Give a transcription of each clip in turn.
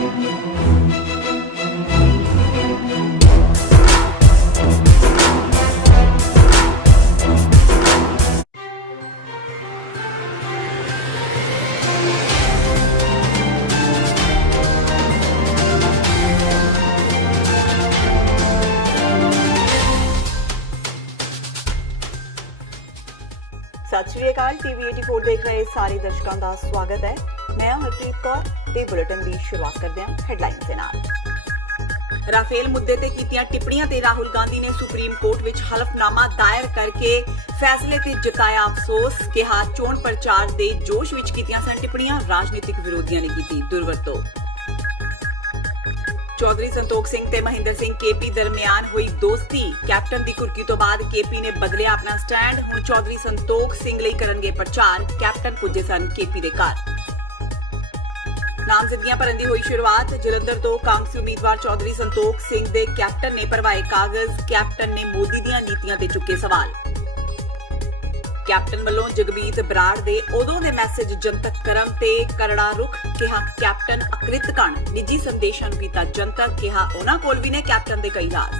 सत श्री अकाल। टीवी 84 देख रहे सारे दर्शकों का स्वागत है। मैं हरप्रीत कौर ते बुलेटिन की शुरुआत करते हैं हेडलाइंस के नाल। राफेल मुद्दे ते कीतियां टिप्पणियां ते राहुल गांधी ने सुप्रीम कोर्ट विच हलफनामा दायर करके फैसले ते जताया अफसोस। कहा चोण प्रचार दे जोश विच कीतियां सन टिप्पणियां राजनीतिक विरोधियों ने कीती दुरवरतों। चौधरी संतोख सिंह ते महेंद्र सिंह केपी दरमियान हुई दोस्ती। कैप्टन दी कुर्की तो बाद केपी ने बदलिया अपना स्टैंड। हुण चौधरी संतोख सिंह लई करनगे प्रचार। कैप्टन पुजे सन केपी दे घर। नामजदगियां भरन दी हुई शुरुआत। जलंधर तो कांग्रेसी उम्मीदवार चौधरी संतोख सिंह दे कैप्टन ने भरवाए कागज। कैप्टन ने मोदी दीयां नीतियां ते चुके सवाल। कैप्टन ਵੱਲੋਂ ਜਗਮੀਤ ਬਰਾੜ ਦੇ ਉਦੋਂ ਦੇ ਮੈਸੇਜ ਜਨਤਕ ਕਰਮ ਤੇ ਕਰੜਾ ਰੁਖ। ਕਿਹਾ ਕੈਪਟਨ ਅਕ੍ਰਿਤ ਕਣ ਨਿੱਜੀ ਸੰਦੇਸ਼ਾਂ ਨੂੰ ਕੀਤਾ ਜਨਤਕ। ਕਿਹਾ ਉਹਨਾਂ ਕੋਲ ਵੀ ਨੇ ਕੈਪਟਨ ਦੇ ਕਈ ਰਾਜ਼।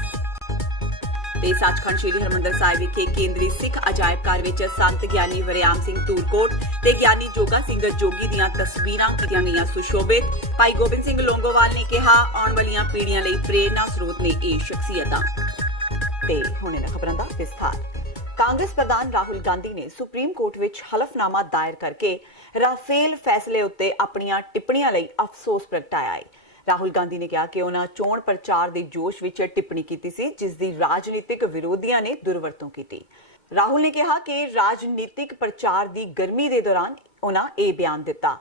ਤੇ ਸੱਚਖੰਡ ਸ੍ਰੀ ਹਰਿਮੰਦਰ ਸਾਹਿਬ ਵਿਖੇ ਕੇਂਦਰੀ ਸਿੱਖ ਅਜਾਇਬ ਘਰ ਵਿੱਚ ਸੰਤ ਗਿਆਨੀ ਵਰਿਆਮ ਸਿੰਘ ਧੂਰਕੋਟ ਤੇ ਗਿਆਨੀ ਜੋਗਾ ਸਿੰਘ ਜੋਗੀ ਦੀਆਂ ਤਸਵੀਰਾਂ ਕੀਤੀਆਂ ਗਈਆਂ ਸੁਸ਼ੋਭਿਤ। ਭਾਈ ਗੋਬਿੰਦ ਸਿੰਘ ਲੋਂਗੋਵਾਲ ਨੇ ਕਿਹਾ ਆਉਣ ਵਾਲੀਆਂ ਪੀੜ੍ਹੀਆਂ ਲਈ ਪ੍ਰੇਰਨਾ ਸਰੋਤ ਨੇ ਇਹ ਸ਼ਖਸੀਅਤਾਂ। ਤੇ ਹੁਣ ਇਹਨਾਂ ਖਬਰਾਂ ਦਾ ਵਿਸਥਾਰ। कांग्रेस प्रधान राहुल गांधी ने सुप्रीम कोर्ट विच हलफनामा दायर करके राफेल फैसले उत्ते अपनियां टिप्पणियां लई अफसोस प्रगटाया है। राहुल गांधी ने कहा कि उन्हां चोण प्रचार दे जोश विच टिप्पणी कीती सी जिस दी राजनीतिक विरोधियां ने दुरवरतों कीती। राहुल ने कहा कि राजनीतिक प्रचार दी गर्मी दे दौरान उन्हां इह बयान दिता।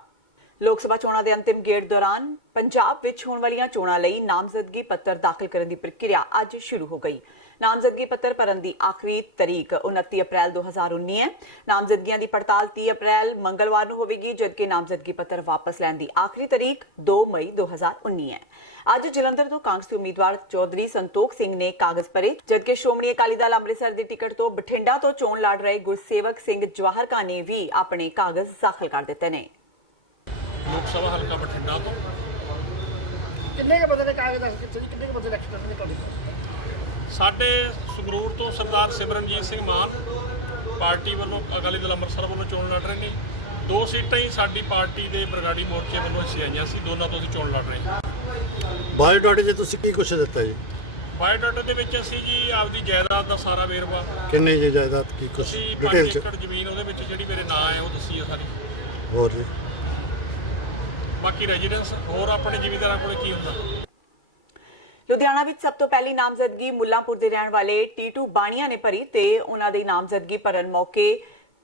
लोक सभा चोणां दे अंतिम गेड़ दौरान पंजाब विच होण वालीआं चोणां लई नामजदगी पत्तर दाखल करन दी प्रक्रिया अज शुरू हो गई। नामजदगी पत्तर भरन दी आखिरी तारीख 29 अप्रैल 2019 है। नामजदगियां दी पड़ताल 30 अप्रैल मंगलवार नूं होवेगी जबकि नामजदगी पत्तर वापस लैण दी आखिरी तारीख 2 मई 2019 है। अज जलंधर तो कांग्रेसी उम्मीदवार चौधरी संतोख सिंह ने कागज भरे जबकि श्रोमणी अकाली दल अमृतसर की टिकट तो बठिंडा तो चोण लड़ रहे गुरसेवक सिंह जवाहर का ने भी अपने कागज दाखिल कर दिते ने। लोक सभा हल्का बठिंडा तो किन्ने के बंदे ने कागज दाखिल कीते जी, किन्ने के बंदे इलेक्शन लड़ने ਤੁਹਾਡੇ ਸਾਡੇ ਸੰਗਰੂਰ ਤੋਂ ਸਰਦਾਰ ਸਿਮਰਨਜੀਤ ਸਿੰਘ ਮਾਨ ਪਾਰਟੀ ਵੱਲੋਂ ਅਕਾਲੀ ਦਲ ਅੰਮ੍ਰਿਤਸਰ ਵੱਲੋਂ ਚੋਣ ਲੜ ਰਹੇ ਨੇ। 2 ਸੀਟਾਂ ਹੀ ਸਾਡੀ ਪਾਰਟੀ ਦੇ ਬਰਗਾੜੀ ਮੋਰਚੇ ਵੱਲੋਂ ਅਸੀਂ ਆਈਆਂ ਸੀ, ਦੋਨਾਂ ਤੋਂ ਅਸੀਂ ਚੋਣ ਲੜ ਰਹੇ ਹਾਂ। ਬਾਇਓਡਾਟਾ 'ਚ ਤੁਸੀਂ ਕੀ ਕੁਛ ਦਿੱਤਾ ਜੀ? ਬਾਇਓਡਾਟਾ ਦੇ ਵਿੱਚ ਅਸੀਂ ਜੀ ਆਪਦੀ ਜਾਇਦਾਦ ਦਾ ਸਾਰਾ ਵੇਰਵਾ, ਕਿੰਨੇ ਜੀ ਜਾਇਦਾਦ ਕੀ ਕੁਛ ਅਸੀਂ 5 ਡਿਟੇਲ 'ਚ ਏਕੜ ਜ਼ਮੀਨ ਉਹਦੇ ਵਿੱਚ ਜਿਹੜੀ ਮੇਰੇ ਨਾਂ ਹੈ ਉਹ ਦੱਸੀ ਹੈ ਸਾਰੀ। ਹੋਰ ਜੀ ਬਾਕੀ ਰੈਜ਼ੀਡੈਂਸ ਹੋਰ ਆਪਣੇ ਜ਼ਿਮੀਂਦਾਰਾਂ ਕੋਲ ਕੀ ਹੁੰਦਾ। ਲੁਧਿਆਣਾ ਵਿੱਚ ਸਭ ਤੋਂ ਪਹਿਲੀ ਨਾਮਜ਼ਦਗੀ ਮੁੱਲਾਂਪੁਰ ਦੇ ਰਹਿਣ ਵਾਲੇ ਟੀਟੂ ਬਾਣੀਆਂ ਨੇ ਭਰੀ ਤੇ ਉਹਨਾਂ ਦੀ ਨਾਮਜ਼ਦਗੀ ਭਰਨ ਮੌਕੇ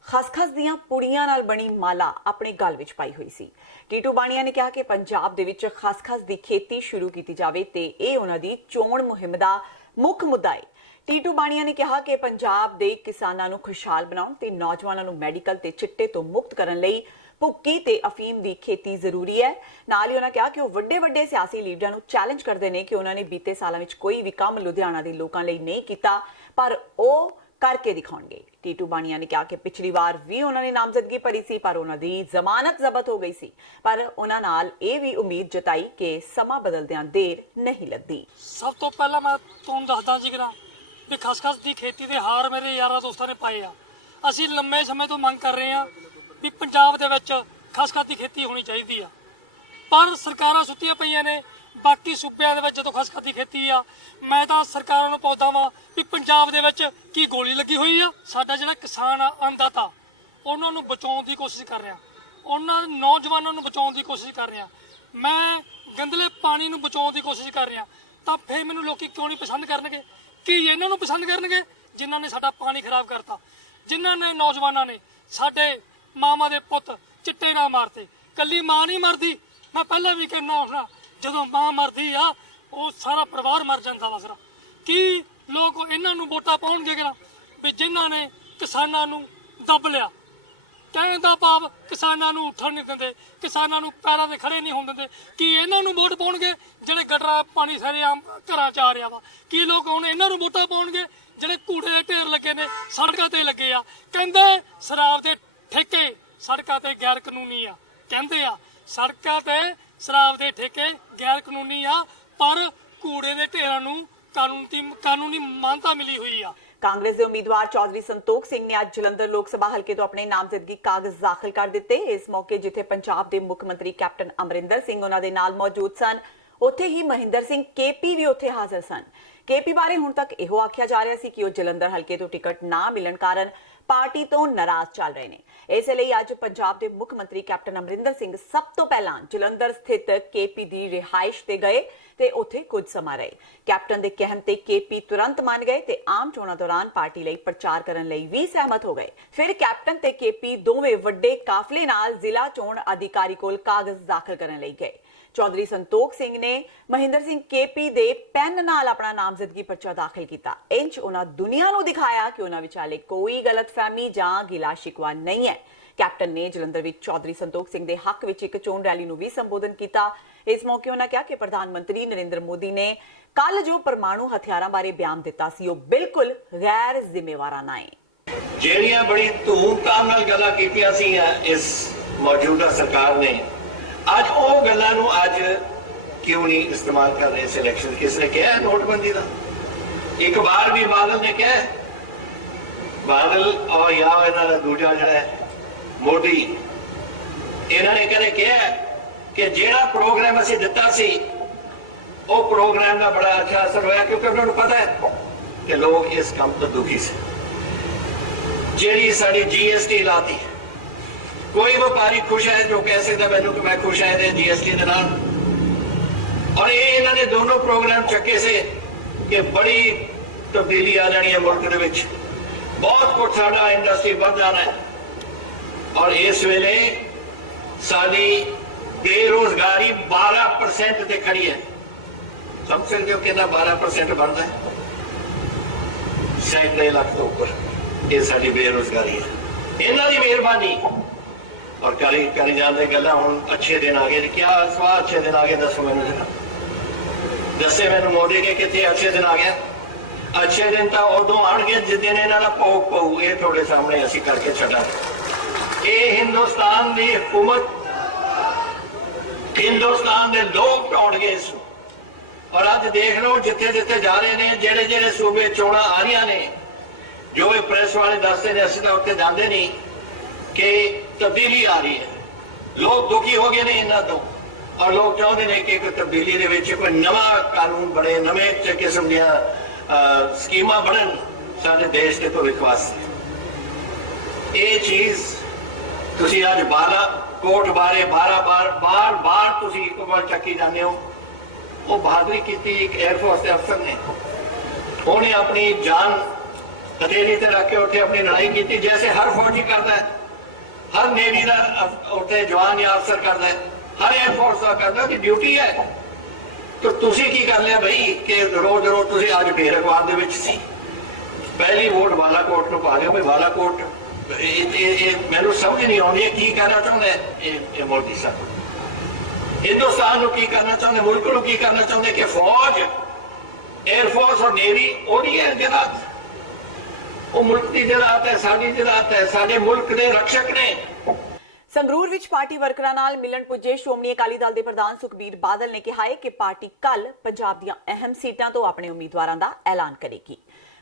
ਖਸਖਸ ਦੀਆਂ ਪੁੜੀਆਂ ਨਾਲ ਬਣੀ ਮਾਲਾ ਆਪਣੇ ਗਲ ਵਿੱਚ ਪਾਈ ਹੋਈ ਸੀ। ਟੀਟੂ ਬਾਣੀਆਂ ਨੇ ਕਿਹਾ ਕਿ ਪੰਜਾਬ ਦੇ ਵਿੱਚ ਖਸਖਸ ਦੀ ਖੇਤੀ ਸ਼ੁਰੂ ਕੀਤੀ ਜਾਵੇ ਤੇ ਇਹ ਉਹਨਾਂ ਦੀ ਚੋਣ ਮੁਹਿੰਮ ਦਾ ਮੁੱਖ ਮੁੱਦਾ ਹੈ। ਟੀਟੂ ਬਾਣੀਆਂ ਨੇ ਕਿਹਾ ਕਿ ਪੰਜਾਬ ਦੇ ਕਿਸਾਨਾਂ ਨੂੰ ਖੁਸ਼ਹਾਲ ਬਣਾਉਣ ਤੇ ਨੌਜਵਾਨਾਂ ਨੂੰ ਮੈਡੀਕਲ ਤੇ ਚਿੱਟੇ ਤੋਂ ਮੁਕਤ ਕਰਨ ਲਈ ਭੁੱਕੀ ਤੇ ਅਫੀਮ ਦੀ ਖੇਤੀ ਜ਼ਰੂਰੀ ਹੈ। ਨਾਲ ਹੀ ਉਹਨਾਂ ਕਿਹਾ ਕਿ ਉਹ ਵੱਡੇ ਸਿਆਸੀ ਲੀਡਰਾਂ ਨੂੰ ਚੈਲੰਜ ਕਰਦੇ ਨੇ ਕਿ ਉਹਨਾਂ ਨੇ ਬੀਤੇ ਸਾਲਾਂ ਵਿੱਚ ਕੋਈ ਵੀ ਕੰਮ ਲੁਧਿਆਣਾ ਦੇ ਲੋਕਾਂ ਲਈ ਨਹੀਂ ਕੀਤਾ ਪਰ ਉਹ ਕਰਕੇ ਦਿਖਾਉਣਗੇ। ਟੀਟੂ ਬਾਣੀਆਂ ਨੇ ਕਿਹਾ ਕਿ ਪਿਛਲੀ ਵਾਰ ਵੀ ਉਹਨਾਂ ਨੇ ਨਾਮਜ਼ਦਗੀ ਭਰੀ ਸੀ ਪਰ ਉਹਨਾਂ ਦੀ ਜ਼ਮਾਨਤ ਜ਼ਬਤ ਹੋ ਗਈ ਸੀ ਪਰ ਉਹਨਾਂ ਨਾਲ ਇਹ ਵੀ ਉਮੀਦ ਜਤਾਈ ਕਿ ਸਮਾਂ ਬਦਲਦਿਆਂ ਦੇਰ ਨਹੀਂ ਲੱਗਦੀ। ਸਭ ਤੋਂ ਪਹਿਲਾਂ ਮੈਂ ਤੁਹਾਨੂੰ ਦੱਸਦਾ ਜਿਗਰਾ ਵੀ ਖਸਖਸ ਦੀ ਖੇਤੀ ਦੇ ਹਾਰ ਮੇਰੇ ਯਾਰਾਂ ਦੋਸਤਾਂ ਨੇ ਪਾਏ ਆ। ਅਸੀਂ ਲੰਮੇ ਸਮੇਂ ਤੋਂ ਮੰਗ ਕਰ ਰਹੇ ਹਾਂ ਵੀ ਪੰਜਾਬ ਦੇ ਵਿੱਚ ਖਸਖਸ ਦੀ ਖੇਤੀ ਹੋਣੀ ਚਾਹੀਦੀ ਆ ਪਰ ਸਰਕਾਰਾਂ ਸੁੱਤੀਆਂ ਪਈਆਂ ਨੇ। ਬਾਕੀ ਸੂਬਿਆਂ ਦੇ ਵਿੱਚ ਜਦੋਂ ਖਸਖਸ ਦੀ ਖੇਤੀ ਆ ਮੈਂ ਤਾਂ ਸਰਕਾਰਾਂ ਨੂੰ ਪੁੱਛਦਾ ਵਾਂ ਵੀ ਪੰਜਾਬ ਦੇ ਵਿੱਚ ਕੀ ਗੋਲੀ ਲੱਗੀ ਹੋਈ ਆ। ਸਾਡਾ ਜਿਹੜਾ ਕਿਸਾਨ ਆ ਅੰਨਦਾਤਾ ਉਹਨਾਂ ਨੂੰ ਬਚਾਉਣ ਦੀ ਕੋਸ਼ਿਸ਼ ਕਰ ਰਿਹਾ, ਉਹਨਾਂ ਨੌਜਵਾਨਾਂ ਨੂੰ ਬਚਾਉਣ ਦੀ ਕੋਸ਼ਿਸ਼ ਕਰ ਰਿਹਾ, ਮੈਂ ਗੰਦਲੇ ਪਾਣੀ ਨੂੰ ਬਚਾਉਣ ਦੀ ਕੋਸ਼ਿਸ਼ ਕਰ ਰਿਹਾ ਤਾਂ ਫਿਰ ਮੈਨੂੰ ਲੋਕੀ ਕਿਉਂ ਨਹੀਂ ਪਸੰਦ ਕਰਨਗੇ? ਕੀ ਇਹਨਾਂ ਨੂੰ ਪਸੰਦ ਕਰਨਗੇ ਜਿਨ੍ਹਾਂ ਨੇ ਸਾਡਾ ਪਾਣੀ ਖਰਾਬ ਕਰਤਾ, ਜਿਨ੍ਹਾਂ ਨੇ ਨੌਜਵਾਨਾਂ ਨੇ ਸਾਡੇ ਮਾਵਾਂ ਦੇ ਪੁੱਤ ਚਿੱਟੇ ਨਾ ਮਾਰਤੇ। ਕੱਲੀ ਮਾਂ ਨਹੀਂ ਮਰਦੀ, ਮੈਂ ਪਹਿਲਾਂ ਵੀ ਕਹਿਣਾ ਹੁੰਦਾ ਜਦੋਂ ਮਾਂ ਮਰਦੀ ਆ ਉਹ ਸਾਰਾ ਪਰਿਵਾਰ ਮਰ ਜਾਂਦਾ ਵਾ। ਸਿਰਾ ਕੀ ਲੋਕ ਇਹਨਾਂ ਨੂੰ ਵੋਟਾਂ ਪਾਉਣਗੇ ਕਿ ਵੀ ਜਿਨ੍ਹਾਂ ਨੇ ਕਿਸਾਨਾਂ ਨੂੰ ਦੱਬ ਲਿਆ? ਕਹਿਣ ਦਾ ਭਾਵ ਕਿਸਾਨਾਂ ਨੂੰ ਉੱਠਣ ਨਹੀਂ ਦਿੰਦੇ, ਕਿਸਾਨਾਂ ਨੂੰ ਪੈਰਾਂ 'ਤੇ ਖੜੇ ਨਹੀਂ ਹੋਣ ਦਿੰਦੇ। ਕੀ ਇਹਨਾਂ ਨੂੰ ਵੋਟ ਪਾਉਣਗੇ ਜਿਹੜੇ ਗਟਰਾਂ ਪਾਣੀ ਸਰੇਆਮ ਘਰਾਂ 'ਚ ਆ ਰਿਹਾ ਵਾ? ਕੀ ਲੋਕ ਹੁਣ ਇਹਨਾਂ ਨੂੰ ਵੋਟਾਂ ਪਾਉਣਗੇ ਜਿਹੜੇ ਕੂੜੇ ਦੇ ਢੇਰ ਲੱਗੇ ਨੇ ਸੜਕਾਂ 'ਤੇ ਲੱਗੇ ਆ? ਕਹਿੰਦੇ ਸ਼ਰਾਬ ਦੇ ਠੇਕੇ ਸੜਕਾਂ 'ਤੇ ਗੈਰ ਕਾਨੂੰਨੀ ਆ, ਕਹਿੰਦੇ ਆ ਸੜਕਾਂ 'ਤੇ ਸ਼ਰਾਬ ਦੇ ਠੇਕੇ ਗੈਰ ਕਾਨੂੰਨੀ ਆ, ਪਰ ਕੂੜੇ ਦੇ ਢੇਰਾਂ ਨੂੰ ਕਾਨੂੰਨੀ ਮਾਨਤਾ ਮਿਲੀ ਹੋਈ ਆ। ਕਾਂਗਰਸ ਦੇ ਉਮੀਦਵਾਰ ਚੌਧਰੀ ਸੰਤੋਖ ਸਿੰਘ ਨੇ ਅੱਜ ਜਲੰਧਰ ਲੋਕ ਸਭਾ ਹਲਕੇ ਤੋਂ ਆਪਣੇ ਨਾਮਜ਼ਦਗੀ ਕਾਗਜ਼ ਦਾਖਲ ਕਰ ਦਿੱਤੇ। ਇਸ ਮੌਕੇ ਜਿੱਥੇ ਪੰਜਾਬ ਦੇ ਮੁੱਖ ਮੰਤਰੀ ਕੈਪਟਨ ਅਮਰਿੰਦਰ ਸਿੰਘ ਉਹਨਾਂ ਦੇ ਨਾਲ ਮੌਜੂਦ ਸਨ, ਉੱਥੇ ਹੀ ਮਹਿੰਦਰ ਸਿੰਘ ਕੇਪੀ ਵੀ ਉੱਥੇ ਹਾਜ਼ਰ ਸਨ। ਕੇਪੀ ਬਾਰੇ ਹੁਣ ਤੱਕ ਇਹੋ ਆਖਿਆ ਜਾ ਰਿਹਾ ਸੀ ਕਿ ਉਹ ਜਲੰਧਰ ਹਲਕੇ ਤੋਂ ਟਿਕਟ ਨਾ ਮਿਲਣ ਕਾਰਨ ਪਾਰਟੀ ਤੋਂ ਨਾਰਾਜ਼ ਚੱਲ ਰਹੇ ਨੇ। ਇਸ ਲਈ ਅੱਜ ਪੰਜਾਬ ਦੇ ਮੁੱਖ ਮੰਤਰੀ ਕੈਪਟਨ ਅਮਰਿੰਦਰ ਸਿੰਘ ਸਭ ਤੋਂ ਪਹਿਲਾਂ ਜਲੰਧਰ ਸਥਿਤ ਕੇਪੀ ਦੀ ਰਿਹਾਇਸ਼ ਤੇ ਗਏ ਤੇ ਉੱਥੇ ਕੁਝ ਸਮਾਂ ਰਹੇ। ਕੈਪਟਨ ਦੇ ਕਹਿਣ ਤੇ ਕੇਪੀ ਤੁਰੰਤ ਮੰਨ ਗਏ ਤੇ ਆਮ ਚੋਣਾਂ ਦੌਰਾਨ ਪਾਰਟੀ ਲਈ ਪ੍ਰਚਾਰ ਕਰਨ ਲਈ ਵੀ ਸਹਿਮਤ ਹੋ ਗਏ। ਫਿਰ ਕੈਪਟਨ ਤੇ ਕੇਪੀ ਦੋਵੇਂ ਵੱਡੇ ਕਾਫਲੇ ਨਾਲ ਜ਼ਿਲ੍ਹਾ ਚੋਣ ਅਧਿਕਾਰੀ ਕੋਲ ਕਾਗਜ਼ ਦਾਖਲ ਕਰਨ ਲਈ ਗਏ। ਚੌਧਰੀ ਸੰਤੋਖ ਸਿੰਘ ਨੇ ਮਹਿੰਦਰ ਸਿੰਘ ਕੇਪੀ ਦੇ ਪੈਨ ਨਾਲ ਆਪਣਾ ਨਾਮਜ਼ਦਗੀ ਪਰਚਾ ਦਾਖਲ ਕੀਤਾ। ਇੰਜ ਉਹਨਾਂ ਦੁਨੀਆ ਨੂੰ ਦਿਖਾਇਆ ਕਿ ਉਹਨਾਂ ਵਿਚਾਲੇ ਕੋਈ ਗਲਤਫਹਿਮੀ ਜਾਂ ਗਿਲਾ ਸ਼ਿਕਵਾ ਨਹੀਂ ਹੈ। ਕੈਪਟਨ ਨੇ ਜਲੰਧਰ ਵਿੱਚ ਚੌਧਰੀ ਸੰਤੋਖ ਸਿੰਘ ਦੇ ਹੱਕ ਵਿੱਚ ਇੱਕ ਚੋਣ ਰੈਲੀ ਨੂੰ ਵੀ ਸੰਬੋਧਨ ਕੀਤਾ। ਇਸ ਮੌਕੇ ਉਹਨਾਂ ਕਿਹਾ ਕਿ ਪ੍ਰਧਾਨ ਮੰਤਰੀ ਨਰਿੰਦਰ ਮੋਦੀ ਨੇ ਕੱਲ ਜੋ ਪਰਮਾਣੂ ਹਥਿਆਰਾਂ ਬਾਰੇ ਬਿਆਨ ਦਿੱਤਾ ਸੀ ਉਹ ਬਿਲਕੁਲ ਗੈਰ ਜ਼ਿੰਮੇਵਾਰਾਨਾ ਹੈ। ਜਿਹੜੀਆਂ ਬੜੀ ਧੂਮਧਾਮ ਨਾਲ ਗੱਲਾਂ ਕੀਤੀਆਂ ਸੀ ਇਸ ਮੌਜੂਦਾ ਸਰਕਾਰ ਨੇ, ਅੱਜ ਉਹ ਗੱਲਾਂ ਨੂੰ ਅੱਜ ਕਿਉਂ ਨਹੀਂ ਇਸਤੇਮਾਲ ਕਰ ਰਹੇ ਇਸ ਇਲੈਕਸ਼ਨ? ਕਿਸ ਨੇ ਕਿਹਾ ਨੋਟਬੰਦੀ ਦਾ? ਇੱਕ ਵਾਰ ਵੀ ਬਾਦਲ ਨੇ ਕਿਹਾ? ਬਾਦਲ ਔਰ ਜਾਂ ਇਹਨਾਂ ਦਾ ਦੂਜਾ ਜਿਹੜਾ ਮੋਦੀ, ਇਹਨਾਂ ਨੇ ਕਦੇ ਕਿਹਾ ਕਿ ਜਿਹੜਾ ਪ੍ਰੋਗਰਾਮ ਅਸੀਂ ਦਿੱਤਾ ਸੀ ਉਹ ਪ੍ਰੋਗਰਾਮ ਦਾ ਬੜਾ ਅੱਛਾ ਅਸਰ ਹੋਇਆ? ਕਿਉਂਕਿ ਉਹਨਾਂ ਨੂੰ ਪਤਾ ਹੈ ਕਿ ਲੋਕ ਇਸ ਕੰਮ ਤੋਂ ਦੁਖੀ ਸੀ। ਜਿਹੜੀ ਸਾਡੀ GST ਲਾਤੀ, ਕੋਈ ਵਪਾਰੀ ਖੁਸ਼ ਹੈ ਜੋ ਕਹਿ ਸਕਦਾ ਮੈਨੂੰ ਕਿ ਮੈਂ ਖੁਸ਼ ਹਾਂ ਇਹਦੇ GST ਦੇ ਨਾਲ? ਔਰ ਇਹ ਇਹਨਾਂ ਨੇ ਦੋਨੋਂ ਪ੍ਰੋਗਰਾਮ ਚੱਕੇ ਸੀ ਕਿ ਬੜੀ ਤਬਦੀਲੀ ਆ ਜਾਣੀ ਹੈ ਮੁਲਕ ਦੇ ਵਿੱਚ, ਬਹੁਤ ਕੁਝ ਸਾਡਾ ਇੰਡਸਟਰੀ ਵੱਧ ਜਾਣਾ ਹੈ। ਔਰ ਇਸ ਵੇਲੇ ਸਾਡੀ ਬੇਰੁਜ਼ਗਾਰੀ 12% ਤੇ ਖੜੀ ਹੈ। ਸਮਝ ਸਕਦੇ ਹੋ ਕਿੰਨਾ 12% ਬਣਦਾ ਹੈ? ਸੈਂਕੜੇ ਲੱਖ ਤੋਂ ਉੱਪਰ ਇਹ ਸਾਡੀ ਬੇਰੁਜ਼ਗਾਰੀ ਹੈ। ਇਹਨਾਂ ਦੀ ਮਿਹਰਬਾਨੀ ਔਰ ਕਰੀ ਜਾਂਦੇ ਗੱਲਾਂ। ਹੁਣ ਅੱਛੇ ਦਿਨ ਆ ਗਏ। ਕਿਆ ਸਵਾ ਅੱਛੇ ਦਿਨ ਆ ਗਏ? ਦੱਸੋ ਮੈਨੂੰ ਜਰਾ, ਦੱਸੇ ਮੈਨੂੰ ਮੋਦੀ ਕੇ ਕਿੱਥੇ ਅੱਛੇ ਦਿਨ ਆ ਗਿਆ? ਅੱਛੇ ਦਿਨ ਤਾਂ ਉਦੋਂ ਆਣਗੇ ਜਿਸ ਦਿਨ ਇਹਨਾਂ ਦਾ ਭੋਗ ਪਊ। ਇਹ ਤੁਹਾਡੇ ਸਾਹਮਣੇ ਅਸੀਂ ਕਰਕੇ ਛੱਡਾਂਗੇ। ਇਹ ਹਿੰਦੁਸਤਾਨ ਦੀ ਹਕੂਮਤ, ਹਿੰਦੁਸਤਾਨ ਦੇ ਲੋਕ ਢਾਉਣਗੇ ਇਸ ਨੂੰ। ਔਰ ਅੱਜ ਦੇਖ ਲਓ ਜਿੱਥੇ ਜਿੱਥੇ ਜਾ ਰਹੇ ਨੇ, ਜਿਹੜੇ ਸੂਬੇ ਚੋਣਾਂ ਆ ਰਹੀਆਂ ਨੇ, ਜੋ ਵੀ ਪ੍ਰੈਸ ਵਾਲੇ ਦੱਸਦੇ ਨੇ, ਅਸੀਂ ਤਾਂ ਉੱਥੇ ਜਾਂਦੇ ਨਹੀਂ, ਕਿ ਤਬਦੀਲੀ ਆ ਰਹੀ ਹੈ। ਲੋਕ ਦੁਖੀ ਹੋ ਗਏ ਨੇ ਇਹਨਾਂ ਤੋਂ ਔਰ ਲੋਕ ਚਾਹੁੰਦੇ ਨੇ ਕਿ ਇੱਕ ਤਬਦੀਲੀ ਦੇ ਵਿੱਚ ਕੋਈ ਨਵਾਂ ਕਾਨੂੰਨ ਬਣੇ, ਨਵੇਂ ਕਿਸਮ ਦੀਆਂ ਸਕੀਮਾਂ ਬਣਨ ਸਾਡੇ ਦੇਸ਼ ਦੇ ਭਵਿੱਖ ਵਾਸਤੇ। ਇਹ ਚੀਜ਼ ਤੁਸੀਂ ਅੱਜ ਬਾਲਾਕੋਟ ਬਾਰੇ ਬਾਰ ਤੁਸੀਂ ਇੱਕ ਵਾਰ ਚੱਕੀ ਜਾਂਦੇ ਹੋ। ਉਹ ਬਹਾਦਰੀ ਕੀਤੀ ਇੱਕ 에ਅਰਫੋਰਸ ਦੇ ਅਫਸਰ ਨੇ, ਉਹਨੇ ਆਪਣੀ ਜਾਨ ਹਥੇਲੀ ਤੇ ਰੱਖ ਕੇ ਉੱਥੇ ਆਪਣੀ ਲੜਾਈ ਕੀਤੀ, ਜੈਸੇ ਹਰ ਫੌਜੀ ਕਰਦਾ ਹੈ, ਹਰ ਨੇਵੀ ਦਾ ਉੱਥੇ ਜਵਾਨ ਜਾਂ ਅਫਸਰ ਕਰਦਾ ਹੈ, ਹਰ 에ਅਰਫੋਰਸ ਦਾ ਕਰਦਾ ਕਿ ਡਿਊਟੀ ਹੈ। ਤਾਂ ਤੁਸੀਂ ਕੀ ਕਰ ਲਿਆ ਬਈ ਕਿ ਰੋਜ਼ ਤੁਸੀਂ ਅੱਜ ਬੇਰਗਵਾਰ ਦੇ ਵਿੱਚ ਸੀ। ਪਹਿਲੀ ਵੋਟ ਬਾਲਾਕੋਟ ਨੂੰ ਪਾ ਦਿਓ ਬਈ। ਬਾਲਾਕੋਟ ਇਹ ਮੈਨੂੰ ਸਮਝ ਨਹੀਂ ਆਉਂਦੀ ਕੀ ਕਹਿਣਾ ਚਾਹੁੰਦਾ ਇਹ ਮੋਦੀ ਸਾਹਿਬ। ਹਿੰਦੁਸਤਾਨ ਨੂੰ ਕੀ ਕਰਨਾ ਚਾਹੁੰਦੇ, ਮੁਲਕ ਨੂੰ ਕੀ ਕਰਨਾ ਚਾਹੁੰਦੇ ਕਿ ਫੌਜ, 에ਅਰਫੋਰਸ ਔਰ ਨੇਵੀ ਉਹਦੀ ਹੈ ਜਨਾਤ, ਉਹ ਮੁਲਕ ਦੀ ਜਨਾਤ ਹੈ, ਸਾਡੀ ਜਨਾਤ ਹੈ, ਸਾਡੇ ਮੁਲਕ ਦੇ ਰਕਸ਼ਕ ਨੇ। ਸੰਗਰੂਰ ਵਿੱਚ ਪਾਰਟੀ ਵਰਕਰਾਂ ਨਾਲ ਮਿਲਣ ਪੁੱਜੇ ਸ਼੍ਰੋਮਣੀ ਅਕਾਲੀ ਦਲ ਦੇ ਪ੍ਰਧਾਨ ਸੁਖਬੀਰ ਬਾਦਲ ਨੇ ਕਿਹਾ ਹੈ ਕਿ ਪਾਰਟੀ ਕੱਲ ਪੰਜਾਬ ਦੀਆਂ ਅਹਿਮ ਸੀਟਾਂ ਤੋਂ ਆਪਣੇ ਉਮੀਦਵਾਰਾਂ ਦਾ ਐਲਾਨ ਕਰੇਗੀ।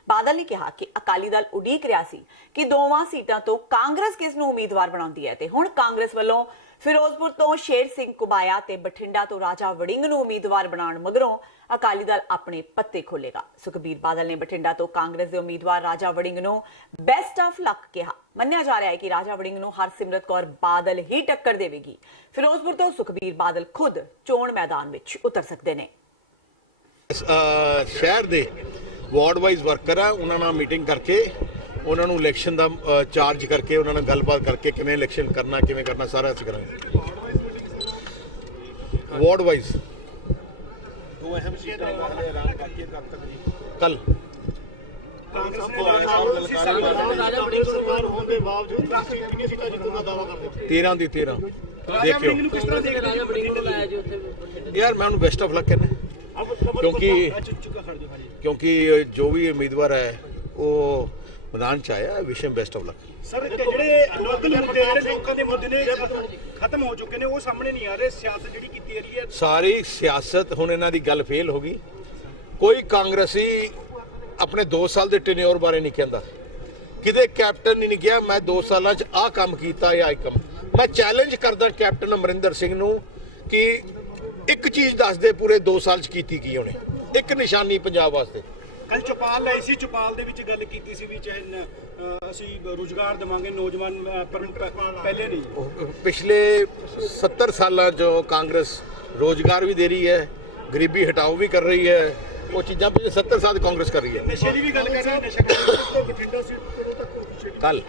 ਬਾਦਲ ਨੇ ਕਿਹਾ ਕਿ ਅਕਾਲੀ ਦਲ ਉਡੀਕ ਰਿਹਾ ਸੀ ਕਿ ਦੋਵਾਂ ਸੀਟਾਂ ਤੋਂ ਕਾਂਗਰਸ ਕਿਸ ਨੂੰ ਉਮੀਦਵਾਰ ਬਣਾਉਂਦੀ ਹੈ ਤੇ ਹੁਣ ਕਾਂਗਰਸ ਵੱਲੋਂ ਫਿਰੋਜ਼ਪੁਰ ਤੋਂ ਸ਼ੇਰ ਸਿੰਘ ਕੁਬਾਇਆ ਤੇ ਬਠਿੰਡਾ ਤੋਂ ਰਾਜਾ ਵੜਿੰਗ ਨੂੰ ਉਮੀਦਵਾਰ ਬਣਾਉਣ ਮਗਰੋਂ ਅਕਾਲੀ ਦਲ ਆਪਣੇ ਪੱਤੇ ਖੋਲੇਗਾ। ਸੁਖਬੀਰ ਬਾਦਲ ਨੇ ਬਠਿੰਡਾ ਤੋਂ ਕਾਂਗਰਸ ਦੇ ਉਮੀਦਵਾਰ ਰਾਜਾ ਵੜਿੰਗ ਨੂੰ ਬੈਸਟ ਆਫ ਲੱਕ ਕਿਹਾ। ਮੰਨਿਆ ਜਾ ਰਿਹਾ ਹੈ ਕਿ ਰਾਜਾ ਵੜਿੰਗ ਨੂੰ ਹਰਸਿਮਰਤ ਕੌਰ ਬਾਦਲ ਹੀ ਟੱਕਰ ਦੇਵੇਗੀ। ਫਿਰੋਜ਼ਪੁਰ ਤੋਂ ਸੁਖਬੀਰ ਬਾਦਲ ਖੁਦ ਚੋਣ ਮੈਦਾਨ ਵਿੱਚ ਉਤਰ ਸਕਦੇ ਨੇ। ਸ਼ਹਿਰ ਦੇ ਵਾਰਡ ਵਾਈਜ਼ ਵਰਕਰ ਆ, ਉਹਨਾਂ ਨਾਲ ਮੀਟਿੰਗ ਕਰਕੇ ਉਹਨਾਂ ਨੂੰ ਇਲੈਕਸ਼ਨ ਦਾ ਚਾਰਜ ਕਰਕੇ ਉਹਨਾਂ ਨਾਲ ਗੱਲਬਾਤ ਕਰਕੇ ਕਿਵੇਂ ਇਲੈਕਸ਼ਨ ਕਰਨਾ, ਕਿਵੇਂ ਕਰਨਾ, ਸਾਰਾ ਅਸੀਂ ਕਰਾਂਗੇ। ਵਾਰਡ ਵਾਈਜ਼ ਦੋ ਅਹਿਮ ਸੀਟਾਂ ਵਾਲੇ ਐਲਾਨ ਕਰਕੇ ਕਦ ਤੱਕ ਜੀ? ਕੱਲ ਸਰਕਾਰ ਹੋਣ ਦੇ ਬਾਵਜੂਦ ਕਿੰਨੀਆਂ ਸੀਟਾਂ ਜਿੱਤਣ ਦਾ ਦਾਅਵਾ ਕਰਦੇ? 13 ਦੀ 13 ਦੇਖਿਓ। ਕਿਸ ਤਰ੍ਹਾਂ ਦੇਖ ਰਹੇ ਹੋ ਬੜਿੰਗ ਨੂੰ ਲਾਇਆ ਜੀ ਉੱਥੇ? ਯਾਰ ਮੈਂ ਉਹਨੂੰ ਬੈਸਟ ਆਫ ਲੱਕ ਕਹਿੰਦਾ, ਕਿਉਂਕਿ ਜੋ ਵੀ ਉਮੀਦਵਾਰ ਹੈ ਉਹ ਮੈਦਾਨ 'ਚ ਆਇਆ। ਵਿਸ਼ ਹਿਮ ਬੈਸਟ ਆਫ ਲੱਕ। ਸਰ ਜਿਹੜੇ ਲੋਕਾਂ ਦੇ ਮੁੱਦੇ ਨੇ ਖਤਮ ਹੋ ਚੁੱਕੇ ਨੇ, ਉਹ ਸਾਹਮਣੇ ਨਹੀਂ ਆ ਰਹੇ। ਸਿਆਸਤ ਜਿਹੜੀ ਕੀਤੀ ਜਾ ਰਹੀ ਹੈ, ਸਾਰੀ ਸਿਆਸਤ ਹੁਣ ਇਹਨਾਂ ਦੀ ਗੱਲ ਫੇਲ ਹੋ ਗਈ। ਕੋਈ ਕਾਂਗਰਸੀ ਆਪਣੇ 2 ਸਾਲ ਦੇ ਟੈਨਿਓਰ ਬਾਰੇ ਨਹੀਂ ਕਹਿੰਦਾ। ਕਿਤੇ ਕੈਪਟਨ ਨਹੀਂ ਕਿਹਾ ਮੈਂ 2 ਸਾਲਾਂ 'ਚ ਆਹ ਕੰਮ ਕੀਤਾ ਜਾਂ ਇਹ ਕੰਮ। ਮੈਂ ਚੈਲੰਜ ਕਰਦਾ ਕੈਪਟਨ ਅਮਰਿੰਦਰ ਸਿੰਘ ਨੂੰ ਕਿ ਇੱਕ ਚੀਜ਼ ਦੱਸ ਦੇ ਪੂਰੇ 2 ਸਾਲ 'ਚ ਕੀਤੀ ਕੀ ਉਹਨੇ, ਇੱਕ ਨਿਸ਼ਾਨੀ ਪੰਜਾਬ ਵਾਸਤੇ। ਕੱਲ ਚੌਪਾਲ ਲਈ ਸੀ, ਚੌਪਾਲ ਦੇ ਵਿੱਚ ਗੱਲ ਕੀਤੀ ਸੀ ਵੀ ਚਾਹੇ ਅਸੀਂ ਰੁਜ਼ਗਾਰ ਦੇਵਾਂਗੇ ਨੌਜਵਾਨ ਪਹਿਲੇ ਨਹੀਂ। ਪਿਛਲੇ 70 ਸਾਲਾਂ 'ਚੋਂ ਕਾਂਗਰਸ ਰੋਜ਼ਗਾਰ ਵੀ ਦੇ ਰਹੀ ਹੈ, ਗਰੀਬੀ ਹਟਾਓ ਵੀ ਕਰ ਰਹੀ ਹੈ। ਉਹ ਚੀਜ਼ਾਂ ਪਿਛਲੇ 70 ਸਾਲ ਕਾਂਗਰਸ ਕਰ ਰਹੀ ਹੈ। ਨਸ਼ੇ ਦੀ ਵੀ ਗੱਲ ਕਰ ਰਹੇ, ਨਸ਼ਾ ਬਠਿੰਡਾ ਸੀ ਤੱਕ ਕੱਲ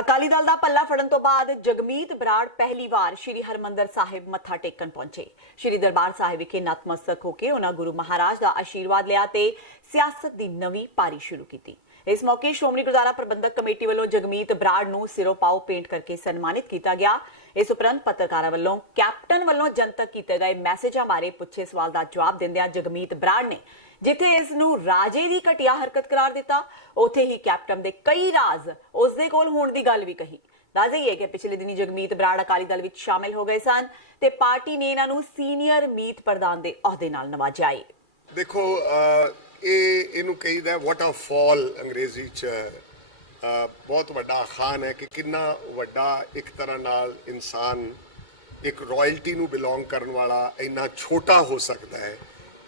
ਅਕਾਲੀ ਦਲ ਦਾ ਪੱਲਾ ਫੜਨ ਤੋਂ ਬਾਅਦ ਜਗਮੀਤ ਬਰਾੜ ਪਹਿਲੀ ਵਾਰ ਸ਼੍ਰੀ ਹਰਮੰਦਰ ਸਾਹਿਬ ਮੱਥਾ ਟੇਕਣ ਪਹੁੰਚੇ। ਸ਼੍ਰੀ ਦਰਬਾਰ ਸਾਹਿਬ ਵਿਖੇ ਨਤਮਸਤਕ ਹੋ ਕੇ ਉਹਨਾਂ ਗੁਰੂ ਮਹਾਰਾਜ ਦਾ ਆਸ਼ੀਰਵਾਦ ਲਿਆ ਤੇ ਸਿਆਸਤ ਦੀ ਨਵੀਂ ਪਾਰੀ ਸ਼ੁਰੂ ਕੀਤੀ। ਇਸ ਮੌਕੇ ਸ਼੍ਰੋਮਣੀ ਗੁਰਦੁਆਰਾ ਪ੍ਰਬੰਧਕ ਕਮੇਟੀ ਵੱਲੋਂ ਜਗਮੀਤ ਬਰਾੜ ਨੂੰ ਸਿਰੋਂ ਪਾਓ ਪੇਂਟ ਕਰਕੇ ਸਨਮਾਨਿਤ ਕੀਤਾ ਗਿਆ। ਇਸ ਉਪਰੰਤ ਪੱਤਰਕਾਰਾਂ ਵੱਲੋਂ ਕੈਪਟਨ ਵੱਲੋਂ ਜਨਤਕ ਕੀਤੇ ਗਏ ਮੈਸੇਜਾਂ ਬਾਰੇ ਪੁੱਛੇ ਸਵਾਲ ਦਾ ਜਵਾਬ ਦਿੰਦਿਆਂ ਜਗਮੀਤ ਬਰਾੜ ਨੇ ਜਿੱਥੇ ਇਸ ਨੂੰ ਰਾਜੇ ਦੀ ਘਟੀਆ ਹਰਕਤ ਕਰਾਰ ਦਿੱਤਾ, ਉੱਥੇ ਹੀ ਕੈਪਟਨ ਦੇ ਕਈ ਰਾਜ਼ ਉਸ ਦੇ ਕੋਲ ਹੋਣ ਦੀ ਗੱਲ ਵੀ ਕਹੀ। ਦੱਸ ਦੇਈਏ ਕਿ ਪਿਛਲੇ ਦਿਨੀ ਜਗਮੀਤ ਬਰਾੜ ਅਕਾਲੀ ਦਲ ਵਿੱਚ ਸ਼ਾਮਿਲ ਹੋ ਗਏ ਸਨ ਤੇ ਪਾਰਟੀ ਨੇ ਇਹਨਾਂ ਨੂੰ ਸੀਨੀਅਰ ਮੀਤ ਪ੍ਰਧਾਨ ਦੇ ਅਹੁਦੇ ਨਾਲ ਨਵਾਜਿਆ ਹੈ। ਦੇਖੋ ਇਹਨੂੰ ਕਹੀਦਾ ਵਾਟ ਆ ਫਾਲ ਅੰਗਰੇਜ਼ੀ ਚ। ਬਹੁਤ ਵੱਡਾ ਖਾਨ ਹੈ ਕਿ ਕਿੰਨਾ ਵੱਡਾ ਇੱਕ ਤਰ੍ਹਾਂ ਨਾਲ ਇਨਸਾਨ ਇੱਕ ਰਾਇਲਟੀ ਨੂੰ ਬਿਲੋਂਗ ਕਰਨ ਵਾਲਾ ਇੰਨਾ ਛੋਟਾ ਹੋ ਸਕਦਾ ਹੈ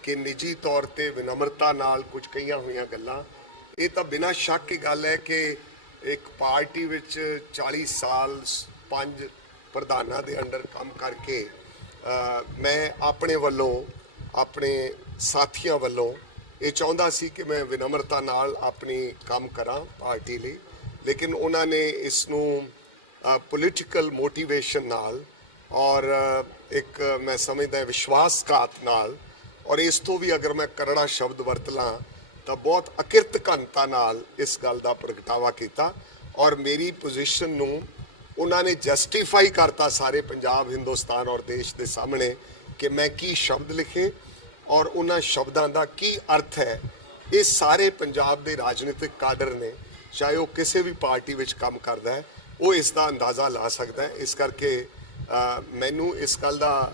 ਕਿ ਨਿੱਜੀ ਤੌਰ ਤੇ ਵਿਨਮਰਤਾ ਨਾਲ ਕੁਝ ਕਹੀਆਂ ਹੋਈਆਂ ਗੱਲਾਂ। ਇਹ ਤਾਂ ਬਿਨਾਂ ਸ਼ੱਕ ਦੀ ਗੱਲ ਹੈ ਕਿ ਇੱਕ ਪਾਰਟੀ ਵਿੱਚ 40 ਸਾਲ 5 ਪ੍ਰਧਾਨਾਂ ਦੇ ਅੰਡਰ ਕੰਮ ਕਰਕੇ ਮੈਂ ਆਪਣੇ ਵੱਲੋਂ ਆਪਣੇ ਸਾਥੀਆਂ ਵੱਲੋਂ ਇਹ ਚਾਹੁੰਦਾ ਸੀ ਕਿ ਮੈਂ ਵਿਨਮਰਤਾ ਨਾਲ ਆਪਣੀ ਕੰਮ ਕਰਾਂ ਪਾਰਟੀ ਲਈ, ਲੇਕਿਨ ਉਹਨਾਂ ਨੇ ਇਸ ਨੂੰ ਪੋਲੀਟੀਕਲ ਮੋਟੀਵੇਸ਼ਨ ਨਾਲ ਔਰ ਇੱਕ ਮੈਂ ਸਮਝਦਾ ਵਿਸ਼ਵਾਸਘਾਤ ਨਾਲ ਔਰ ਇਸ ਤੋਂ ਵੀ ਅਗਰ ਮੈਂ ਕਰੜਾ ਸ਼ਬਦ ਵਰਤ ਲਾਂ ਤਾਂ ਬਹੁਤ ਅਕਿਰਤ ਘਨਤਾ ਨਾਲ ਇਸ ਗੱਲ ਦਾ ਪ੍ਰਗਟਾਵਾ ਕੀਤਾ ਔਰ ਮੇਰੀ ਪੋਜੀਸ਼ਨ ਨੂੰ ਉਹਨਾਂ ਨੇ ਜਸਟੀਫਾਈ ਕਰਤਾ ਸਾਰੇ ਪੰਜਾਬ, ਹਿੰਦੁਸਤਾਨ ਔਰ ਦੇਸ਼ ਦੇ ਸਾਹਮਣੇ ਕਿ ਮੈਂ ਕੀ ਸ਼ਬਦ ਲਿਖੇ ਔਰ ਉਹਨਾਂ ਸ਼ਬਦਾਂ ਦਾ ਕੀ ਅਰਥ ਹੈ। ਇਹ ਸਾਰੇ ਪੰਜਾਬ ਦੇ ਰਾਜਨੀਤਿਕ ਕਾਡਰ ਨੇ, ਚਾਹੇ ਉਹ ਕਿਸੇ ਵੀ ਪਾਰਟੀ ਵਿੱਚ ਕੰਮ ਕਰਦਾ ਹੈ, ਉਹ ਇਸ ਦਾ ਅੰਦਾਜ਼ਾ ਲਾ ਸਕਦਾ ਹੈ। ਇਸ ਕਰਕੇ ਮੈਨੂੰ ਇਸ ਗੱਲ ਦਾ